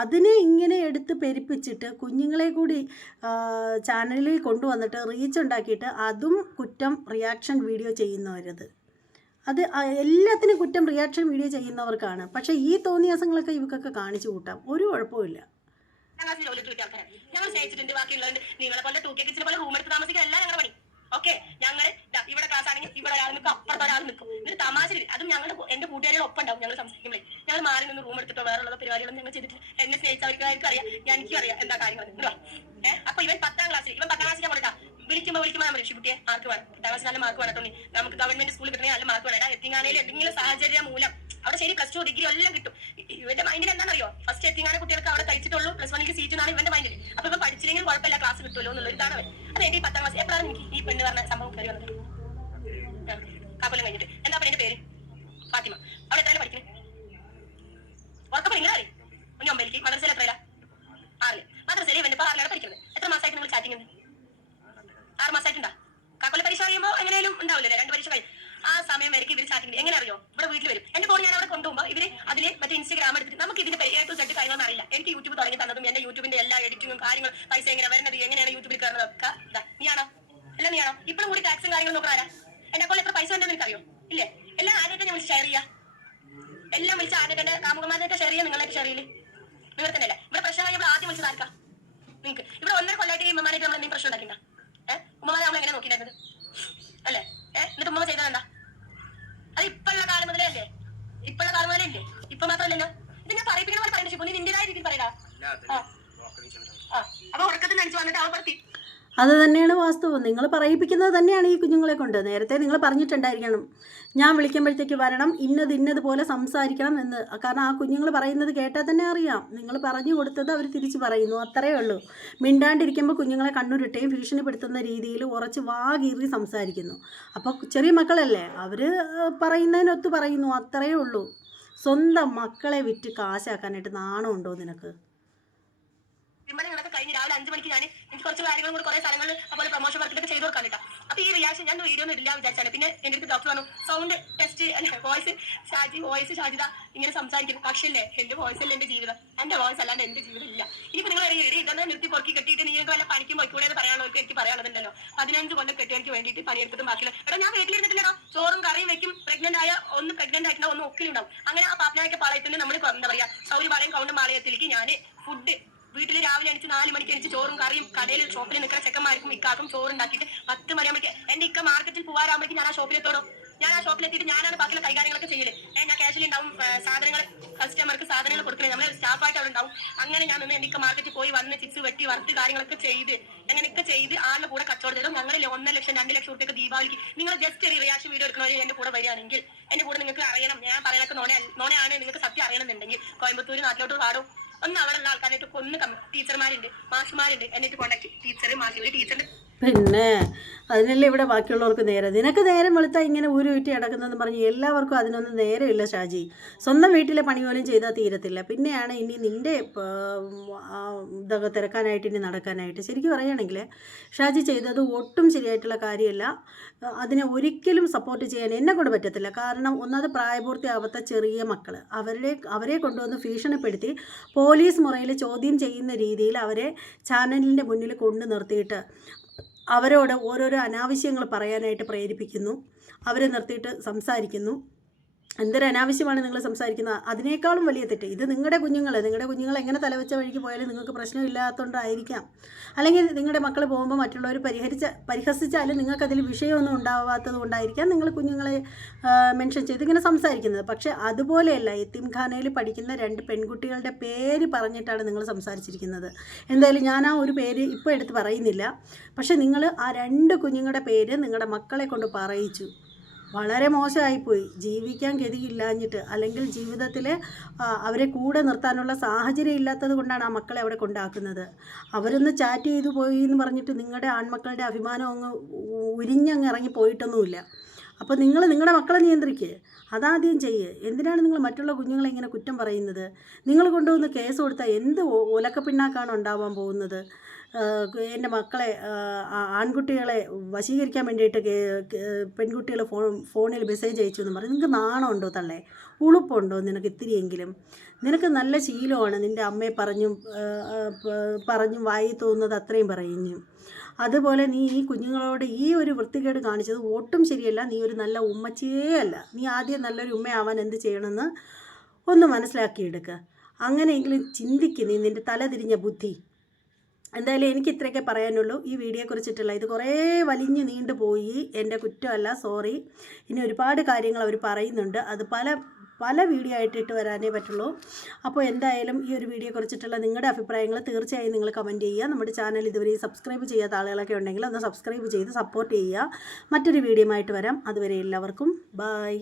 അതിനെ ഇങ്ങനെ എടുത്ത് പെരുപ്പിച്ചിട്ട് കുഞ്ഞുങ്ങളെ കൂടി ചാനലിൽ കൊണ്ടുവന്നിട്ട് റീച്ച് ഉണ്ടാക്കിയിട്ട് അതും കുറ്റം റിയാക്ഷൻ വീഡിയോ ചെയ്യുന്നവരത്. അത് എല്ലാത്തിനും കുറ്റം റിയാക്ഷൻ വീഡിയോ ചെയ്യുന്നവർക്കാണ്. പക്ഷേ ഈ തോന്നിയാസങ്ങളൊക്കെ ഇവർക്കൊക്കെ കാണിച്ചു കൂട്ടാം, ഒരു കുഴപ്പമില്ല. ഞങ്ങൾ സ്നേഹിച്ചിട്ടുണ്ട്, ബാക്കിയുള്ളവരുണ്ട്. നിങ്ങളെ പോലെ 2K കിഡ്സിനെ പോലെ റൂം എടുത്ത് താമസിക്കുക എല്ലാം ഞങ്ങളുടെ പണി. ഓക്കെ, ഞങ്ങൾ ഇവിടെ ക്ലാസ് ആണെങ്കിൽ ഇവിടെ ഒരാൾ നിൽക്കും, അപ്പുറത്ത് ഒരാൾ നിൽക്കും. എന്നിട്ട് തമാശ അതും ഞങ്ങൾ എൻ്റെ കൂട്ടുകാരികൾ ഒപ്പം ഉണ്ടാവും. ഞങ്ങൾ സംസാരിക്കുമ്പോഴേ ഞങ്ങൾ മാറി നിന്ന് റൂം എടുത്തിട്ടോ വേറെയുള്ള പരിപാടികളൊന്നും ഞങ്ങൾ ചെയ്തിട്ടില്ല. എന്നെ സ്നേഹിച്ചവർക്ക് അറിയാം, എനിക്കും അറിയാം എന്താ കാര്യങ്ങൾ. അപ്പൊ ഇവൻ 10ാം ക്ലാസ്സിൽ ഞാൻ പറഞ്ഞാ വിളിക്കുമ്പോൾ നമ്മൾ രക്ഷിക്കുട്ടിയെ മാർക്ക് വേണം, 10ാം ക്ലാസ്സിൽ നല്ല മാർക്ക് വേണം. നമുക്ക് ഗവൺമെന്റ് സ്കൂളിൽ കിട്ടണമെങ്കിൽ നല്ല മാർക്ക് വേണം. എത്തിങ്ങാനയിൽ എന്തെങ്കിലും സാഹചര്യം മൂലം അവിടെ ശരി +2 ഡിഗ്രി എല്ലാം കിട്ടും. ഇവന്റെ മൈൻഡിൽ എന്താണെന്നറിയോ? ഫസ്റ്റ് എത്തിങ്ങാന കുട്ടികൾക്ക് അവിടെ കഴിച്ചിട്ടുള്ളൂ, +1 സീറ്റ് എന്നാണ് ഇവന്റെ മൈൻഡിൽ. അപ്പൊ ഇവൻ പഠിച്ചില്ലെങ്കിൽ കുഴപ്പമില്ല, ക്ലാസ് കിട്ടുമല്ലോ എന്നുള്ള ഇതാണ് അവൻ. അത് എന്റെ 10ാം ക്ലാസ് എപ്പോഴാണ് എനിക്ക് ഈ പെണ്ണ് പറഞ്ഞ സംഭവം കയറി വന്നത്? കാപ്പലം കഴിഞ്ഞിട്ട്. എന്താ പെണ്ണിന്റെ പേര്? ഫാത്തിമ. അവിടെ എത്രയാണ് പഠിക്കുന്നത്? ഉറക്കം നിങ്ങൾ അറിയും. 9ലേക്ക്. മദ്രസയിൽ എത്രയില്ല? 6. മദ്രസയിൽ ഇവന്റെ 6ലാണ് പഠിക്കുന്നത്. എത്ര മാസമായിട്ട് നിങ്ങൾ ചാറ്റിംഗ്? 6 മാസമായിട്ടുണ്ടാ? കാക്കൊല്ലം പരീക്ഷ കഴിയുമ്പോൾ എങ്ങനെയും ഉണ്ടാവില്ലേ, 2 പരീക്ഷ കഴിയും. ആ സമയം വരയ്ക്ക് ഇവർ ചാറ്റിംഗ് എങ്ങനെ അറിയോ? ഇവിടെ വീട്ടിൽ വരും. എന്റെ ഫോൺ ഞാൻ അവിടെ കൊണ്ടുപോകുമ്പോൾ ഇവര് അതിൽ മറ്റേ ഇൻസ്റ്റാഗ്രാം എടുത്തിട്ട് നമുക്ക് ഇതിന്റെ A to Z കാര്യങ്ങളൊന്നും അറിയില്ല. എനിക്ക് യൂട്യൂബ് തുടങ്ങി തന്നതും എന്റെ യൂട്യൂബിന്റെ എല്ലാ എഡിറ്റിങ്ങും കാര്യങ്ങളും, പൈസ എങ്ങനെ വരുന്നത്, എങ്ങനെയാണ് യൂട്യൂബിൽ കയറുന്നതൊക്കെ നീയാണോ? അല്ല നീയാണോ? ഇപ്പോഴും കൂടി ടാക്സും കാര്യങ്ങളും നോക്കാറാ? എന്നെ കൊണ്ട് എത്ര പൈസ ഉണ്ടെന്ന് എനിക്കറിയോ? ഇല്ലേ? എല്ലാം ആദ്യമായിട്ട് ഞാൻ വിളിച്ച് ഷെയർ ചെയ്യാം. എല്ലാം വിളിച്ച് ആദ്യമായിട്ട് കാമുകന്മാരായിട്ട് ഷെയർ ചെയ്യാം. നിങ്ങളായിട്ട് ഷെയർ ചെയ്യില്ലേ? നിങ്ങൾ തന്നെയല്ലേ ഇവിടെ പ്രശ്നം കഴിയുമ്പോൾ ആദ്യം വിളിച്ചത് ആർക്കാ? നിങ്ങൾക്ക് ഇവിടെ 1.5 കൊല്ലമായിട്ട് ഈ ഉമ്മമാരായിട്ട് നമ്മൾ എന്തെങ്കിലും പ്രശ്നം ഉണ്ടാക്കിണ്ടാ? ഉമ്മമാരെ നമ്മൾ എങ്ങനെ നോക്കിയിട്ടുണ്ടായിരുന്നത് അല്ലേ? എന്നിട്ട് ഉമ്മ ചെയ്തത് എന്താ? അത് ഇപ്പോഴുള്ള കാലം മുതലേ അല്ലേ? ഇപ്പോഴുള്ള കാലം മുതലേ ഇല്ലേ? ഇപ്പൊ മാത്രമല്ലല്ലോ. ഇത് ഞാൻ പറയിപ്പിക്കുന്ന പോലെ പറയണ്ട. നീ നിന്റേതായ രീതിയിൽ പറയടാ. അപ്പൊ ഉറക്കത്തിൽ നനച്ചു വന്നിട്ട് അവൾ പറത്തി. അത് തന്നെയാണ് വാസ്തവം. നിങ്ങൾ പറയിപ്പിക്കുന്നത് തന്നെയാണ് ഈ കുഞ്ഞുങ്ങളെ കൊണ്ട്. നേരത്തെ നിങ്ങൾ പറഞ്ഞിട്ടുണ്ടായിരിക്കണം, ഞാൻ വിളിക്കുമ്പോഴത്തേക്ക് വരണം, ഇന്നതുപോലെ സംസാരിക്കണം എന്ന്. കാരണം ആ കുഞ്ഞുങ്ങൾ പറയുന്നത് കേട്ടാൽ തന്നെ അറിയാം. നിങ്ങൾ പറഞ്ഞു കൊടുത്തത് അവർ തിരിച്ച് പറയുന്നു, അത്രയേ ഉള്ളൂ. മിണ്ടാണ്ടിരിക്കുമ്പോൾ കുഞ്ഞുങ്ങളെ കണ്ണുരുട്ടയും ഭീഷണിപ്പെടുത്തുന്ന രീതിയിൽ ഉറച്ച് വാകീറി സംസാരിക്കുന്നു. അപ്പോൾ ചെറിയ മക്കളല്ലേ, അവർ പറയുന്നതിനൊത്ത് പറയുന്നു, അത്രയേ ഉള്ളൂ. സ്വന്തം മക്കളെ വിറ്റ് കാശാക്കാനായിട്ട് നാണമുണ്ടോ നിനക്ക്? കഴിഞ്ഞ് രാവിലെ 5 മണിക്ക് ഞാൻ എനിക്ക് കുറച്ച് കാര്യങ്ങളും കൂടെ കുറെ സ്ഥലങ്ങളിൽ അതുപോലെ പ്രൊമോഷൻ വർക്കിലൊക്കെ ചെയ്ത് കൊടുക്കാൻ കേട്ടോ. അപ്പൊ ഈ റിയാക്ഷൻ ഞാൻ വീഡിയോ ഒന്നും ഇല്ല വിചാരിച്ചാണ്. പിന്നെ എൻ്റെ അടുത്ത് ഡോക്ടർ പറഞ്ഞു സൗണ്ട് ടെസ്റ്റ് വോയിസ് ഷാജിദ ഇങ്ങനെ സംസാരിക്കുന്നു. പക്ഷേ എന്റെ വോയിസ് അല്ല എന്റെ ജീവിതം, എന്റെ വോയിസ് അല്ലാണ്ട് എന്റെ ജീവിതം ഇല്ല. ഇനിയിപ്പോ നിങ്ങൾ ഇതൊന്നും നിർത്തി പൊറുക്കി കെട്ടിയിട്ട് നിങ്ങൾക്ക് വല്ല പണിക്കും പോയിക്കൂടെ എന്ന് പറയാനുള്ളവർക്ക് എനിക്ക് പറയാനുണ്ടല്ലോ. 15 കൊല്ലം കെട്ടിയവർക്ക് വേണ്ടിയിട്ട് പണിയെടുത്തിട്ടും ബാക്കിയുള്ള എടാ ഞാൻ വീട്ടിലിരുന്നിട്ടില്ലടോ. ചോറും കറിയും വെക്കും. പ്രഗ്നന്റ് ആയിട്ടുണ്ടാവും, ഒന്ന് ഒക്കിലുണ്ടാവും. അങ്ങനെ ആ പാപ്പനായൊക്കെ പാളയത്തിന് നമ്മൾ എന്താ പറയാ സൗരിപാളയം കൗണ്ടും പാളയത്തിലേക്ക് ഞാൻ ഫുഡ് വീട്ടിൽ രാവിലെ എണിച്ച് 4 മണിക്ക് എണിച്ച് ചോറും കറിയും കടയിൽ ഷോപ്പിൽ നിൽക്കുന്ന ചെക്കന്മാർക്കും ഇക്കാക്കും ചോറുണ്ടാക്കിയിട്ട് 10 മണിയാകുമ്പോഴേക്ക് എന്റെ ഇക്ക മാർക്കറ്റിൽ പോകാറാകുമ്പോഴേക്ക് ഞാൻ ആ ഷോപ്പിലെത്തോടും. ഞാൻ ആ ഷോപ്പിലെത്തിയിട്ട് ഞാനാണ് ബാക്കിയുള്ള കൈകാര്യങ്ങളൊക്കെ ചെയ്യല്. ഞാൻ ക്യാഷിൽ ഉണ്ടാവും, സാധനങ്ങൾ കസ്റ്റമർക്ക് സാധനങ്ങൾ കൊടുക്കുന്നത് നമ്മൾ സ്റ്റാഫായിട്ട് അവിടെ ഉണ്ടാവും. അങ്ങനെ ഞാൻ നിന്ന് എനിക്ക് മാർക്കറ്റിൽ പോയി വന്ന് ചിപ്സ് വെട്ടി വറുത്ത് കാര്യങ്ങളൊക്കെ ചെയ്ത് അങ്ങനെയൊക്കെ ചെയ്ത് ആളുടെ കൂടെ കച്ചവടം ചെയ്തു. ഞങ്ങൾ 1 ലക്ഷം 2 ലക്ഷം രൂപയ്ക്ക് ദീപാവലിക്ക് നിങ്ങൾ ജസ്റ്റ് ഒരു റിയാക്ഷൻ വീഡിയോ എടുക്കുന്നവർ എന്റെ കൂടെ വരികയാണെങ്കിൽ എന്റെ കൂടെ നിങ്ങൾക്ക് അറിയണം ഞാൻ പറയാനൊക്കെ നോണയാണ് നിങ്ങൾക്ക് സത്യം അറിയണമെന്നുണ്ടെങ്കിൽ കോയമ്പത്തൂർ നാട്ടിലോട്ട് പാടും. ഒന്ന് അവിടെ ഉള്ള ആൾക്കാരായിട്ട് ഒന്ന് ടീച്ചർമാരുണ്ട്, മാഷുമാരുണ്ട്, എന്നിട്ട് കോണ്ടാക്ട് ടീച്ചർ മാഷി ഒരു ടീച്ചറിന്റെ പിന്നെ അതിനല്ലേ ഇവിടെ ബാക്കിയുള്ളവർക്ക് നേരം. നിനക്ക് നേരം വെളുത്താൽ ഇങ്ങനെ ഊരുവിറ്റി കിടക്കുന്നതെന്ന് പറഞ്ഞ് എല്ലാവർക്കും അതിനൊന്നും നേരമില്ല ഷാജി. സ്വന്തം വീട്ടിലെ പണി പോലും ചെയ്താൽ തീരത്തില്ല. പിന്നെയാണ് ഇനി നിൻ്റെ ഇതൊക്കെ തിരക്കാനായിട്ട് ഇനി നടക്കാനായിട്ട്. ശരിക്കും പറയുകയാണെങ്കിൽ ഷാജി ചെയ്തത് ഒട്ടും ശരിയായിട്ടുള്ള കാര്യമല്ല. അതിനെ ഒരിക്കലും സപ്പോർട്ട് ചെയ്യാൻ എന്നെ കൊണ്ട് പറ്റത്തില്ല. കാരണം ഒന്നാമത് പ്രായപൂർത്തിയാവാത്ത ചെറിയ മക്കൾ അവരെ കൊണ്ടുവന്ന് ഭീഷണിപ്പെടുത്തി പോലീസ് മുറയിൽ ചോദ്യം ചെയ്യുന്ന രീതിയിൽ അവരെ ചാനലിൻ്റെ മുന്നിൽ കൊണ്ടു നിർത്തിയിട്ട് അവരോട് ഓരോരോ അനാവശ്യങ്ങൾ പറയാനായിട്ട് പ്രേരിപ്പിക്കുന്നു. അവരെ നിർത്തിയിട്ട് സംസാരിക്കുന്നു. എന്തൊരു അനാവശ്യമാണ് നിങ്ങൾ സംസാരിക്കുന്നത്. അതിനേക്കാളും വലിയ തെറ്റ് ഇത്. നിങ്ങളുടെ കുഞ്ഞുങ്ങൾ എങ്ങനെ തലവെച്ച വഴിക്ക് പോയാലും നിങ്ങൾക്ക് പ്രശ്നമില്ലാത്തതുകൊണ്ടായിരിക്കാം. അല്ലെങ്കിൽ നിങ്ങളുടെ മക്കൾ പോകുമ്പോൾ മറ്റുള്ളവർ പരിഹസിച്ചാലും നിങ്ങൾക്കതിൽ വിഷയമൊന്നും ഉണ്ടാവാത്തത് കൊണ്ടായിരിക്കാം നിങ്ങൾ കുഞ്ഞുങ്ങളെ മെൻഷൻ ചെയ്ത് ഇങ്ങനെ സംസാരിക്കുന്നത്. പക്ഷേ അതുപോലെയല്ല, യത്തീംഖാനയിൽ പഠിക്കുന്ന 2 പെൺകുട്ടികളുടെ പേര് പറഞ്ഞിട്ടാണ് നിങ്ങൾ സംസാരിച്ചിരിക്കുന്നത്. എന്തായാലും ഞാൻ ആ ഒരു പേര് ഇപ്പോൾ എടുത്ത് പറയുന്നില്ല. പക്ഷേ നിങ്ങൾ ആ 2 കുഞ്ഞുങ്ങളുടെ പേര് നിങ്ങളുടെ മക്കളെ കൊണ്ട് പറയിച്ചു. വളരെ മോശമായിപ്പോയി. ജീവിക്കാൻ ഗതിയില്ലാഞ്ഞിട്ട്, അല്ലെങ്കിൽ ജീവിതത്തിൽ അവരെ കൂടെ നിർത്താനുള്ള സാഹചര്യം ഇല്ലാത്തത് കൊണ്ടാണ് ആ മക്കളെ അവിടെ കൊണ്ടാക്കുന്നത്. അവരൊന്ന് ചാറ്റ് ചെയ്തു പോയി എന്ന് പറഞ്ഞിട്ട് നിങ്ങളുടെ ആൺമക്കളുടെ അഭിമാനം അങ്ങ് ഉരിഞ്ഞങ്ങ് ഇറങ്ങി പോയിട്ടൊന്നുമില്ല. അപ്പോൾ നിങ്ങൾ നിങ്ങളുടെ മക്കളെ നിയന്ത്രിക്കുക, അതാദ്യം ചെയ്യുക. എന്തിനാണ് നിങ്ങൾ മറ്റുള്ള കുഞ്ഞുങ്ങളെ ഇങ്ങനെ കുറ്റം പറയുന്നത്? നിങ്ങൾ കൊണ്ടുവന്ന് കേസ് കൊടുത്താൽ എന്ത് ഒലക്കപ്പിണ്ണാക്കാണ് ഉണ്ടാവാൻ പോകുന്നത്? എൻ്റെ മക്കളെ ആൺകുട്ടികളെ വശീകരിക്കാൻ വേണ്ടിയിട്ട് പെൺകുട്ടികൾ ഫോണിൽ മെസ്സേജ് അയച്ചു എന്ന് പറയും. നിങ്ങൾക്ക് നാണമുണ്ടോ തള്ളേ? ഉളുപ്പുണ്ടോ നിനക്ക് ഇത്തിരിയെങ്കിലും? നിനക്ക് നല്ല ശീലമാണ്, നിൻ്റെ അമ്മയെ പറഞ്ഞും വായി തോന്നുന്നത് അത്രയും പറയുന്നു. അതുപോലെ നീ ഈ കുഞ്ഞുങ്ങളോട് ഈ ഒരു വൃത്തികേട് കാണിച്ചത് ഒട്ടും ശരിയല്ല. നീ ഒരു നല്ല ഉമ്മച്ചിയേ അല്ല. നീ ആദ്യം നല്ലൊരു ഉമ്മയാവാൻ എന്ത് ചെയ്യണമെന്ന് ഒന്ന് മനസ്സിലാക്കിയെടുക്കുക. അങ്ങനെയെങ്കിലും ചിന്തിക്ക് നീ, നിൻ്റെ തല തിരിഞ്ഞ ബുദ്ധി. എന്തായാലും എനിക്ക് ഇത്രയൊക്കെ പറയാനുള്ളൂ ഈ വീഡിയോയെക്കുറിച്ചിട്ടുള്ള. ഇത് കുറേ വലിഞ്ഞ് നീണ്ടു പോയി, എൻ്റെ കുറ്റമല്ല, സോറി. ഇനി ഒരുപാട് കാര്യങ്ങൾ അവർ പറയുന്നുണ്ട്, അത് പല വീഡിയോ ആയിട്ട് ഇട്ട് വരാനേ പറ്റുള്ളൂ. അപ്പോൾ എന്തായാലും ഈ ഒരു വീഡിയോയെക്കുറിച്ചിട്ടുള്ള നിങ്ങളുടെ അഭിപ്രായങ്ങൾ തീർച്ചയായും നിങ്ങൾ കമൻറ്റ് ചെയ്യുക. നമ്മുടെ ചാനൽ ഇതുവരെ സബ്സ്ക്രൈബ് ചെയ്യാത്ത ആളുകളൊക്കെ ഉണ്ടെങ്കിൽ ഒന്ന് സബ്സ്ക്രൈബ് ചെയ്ത് സപ്പോർട്ട് ചെയ്യുക. മറ്റൊരു വീഡിയോ ആയിട്ട് വരാം. അതുവരെ എല്ലാവർക്കും ബൈ.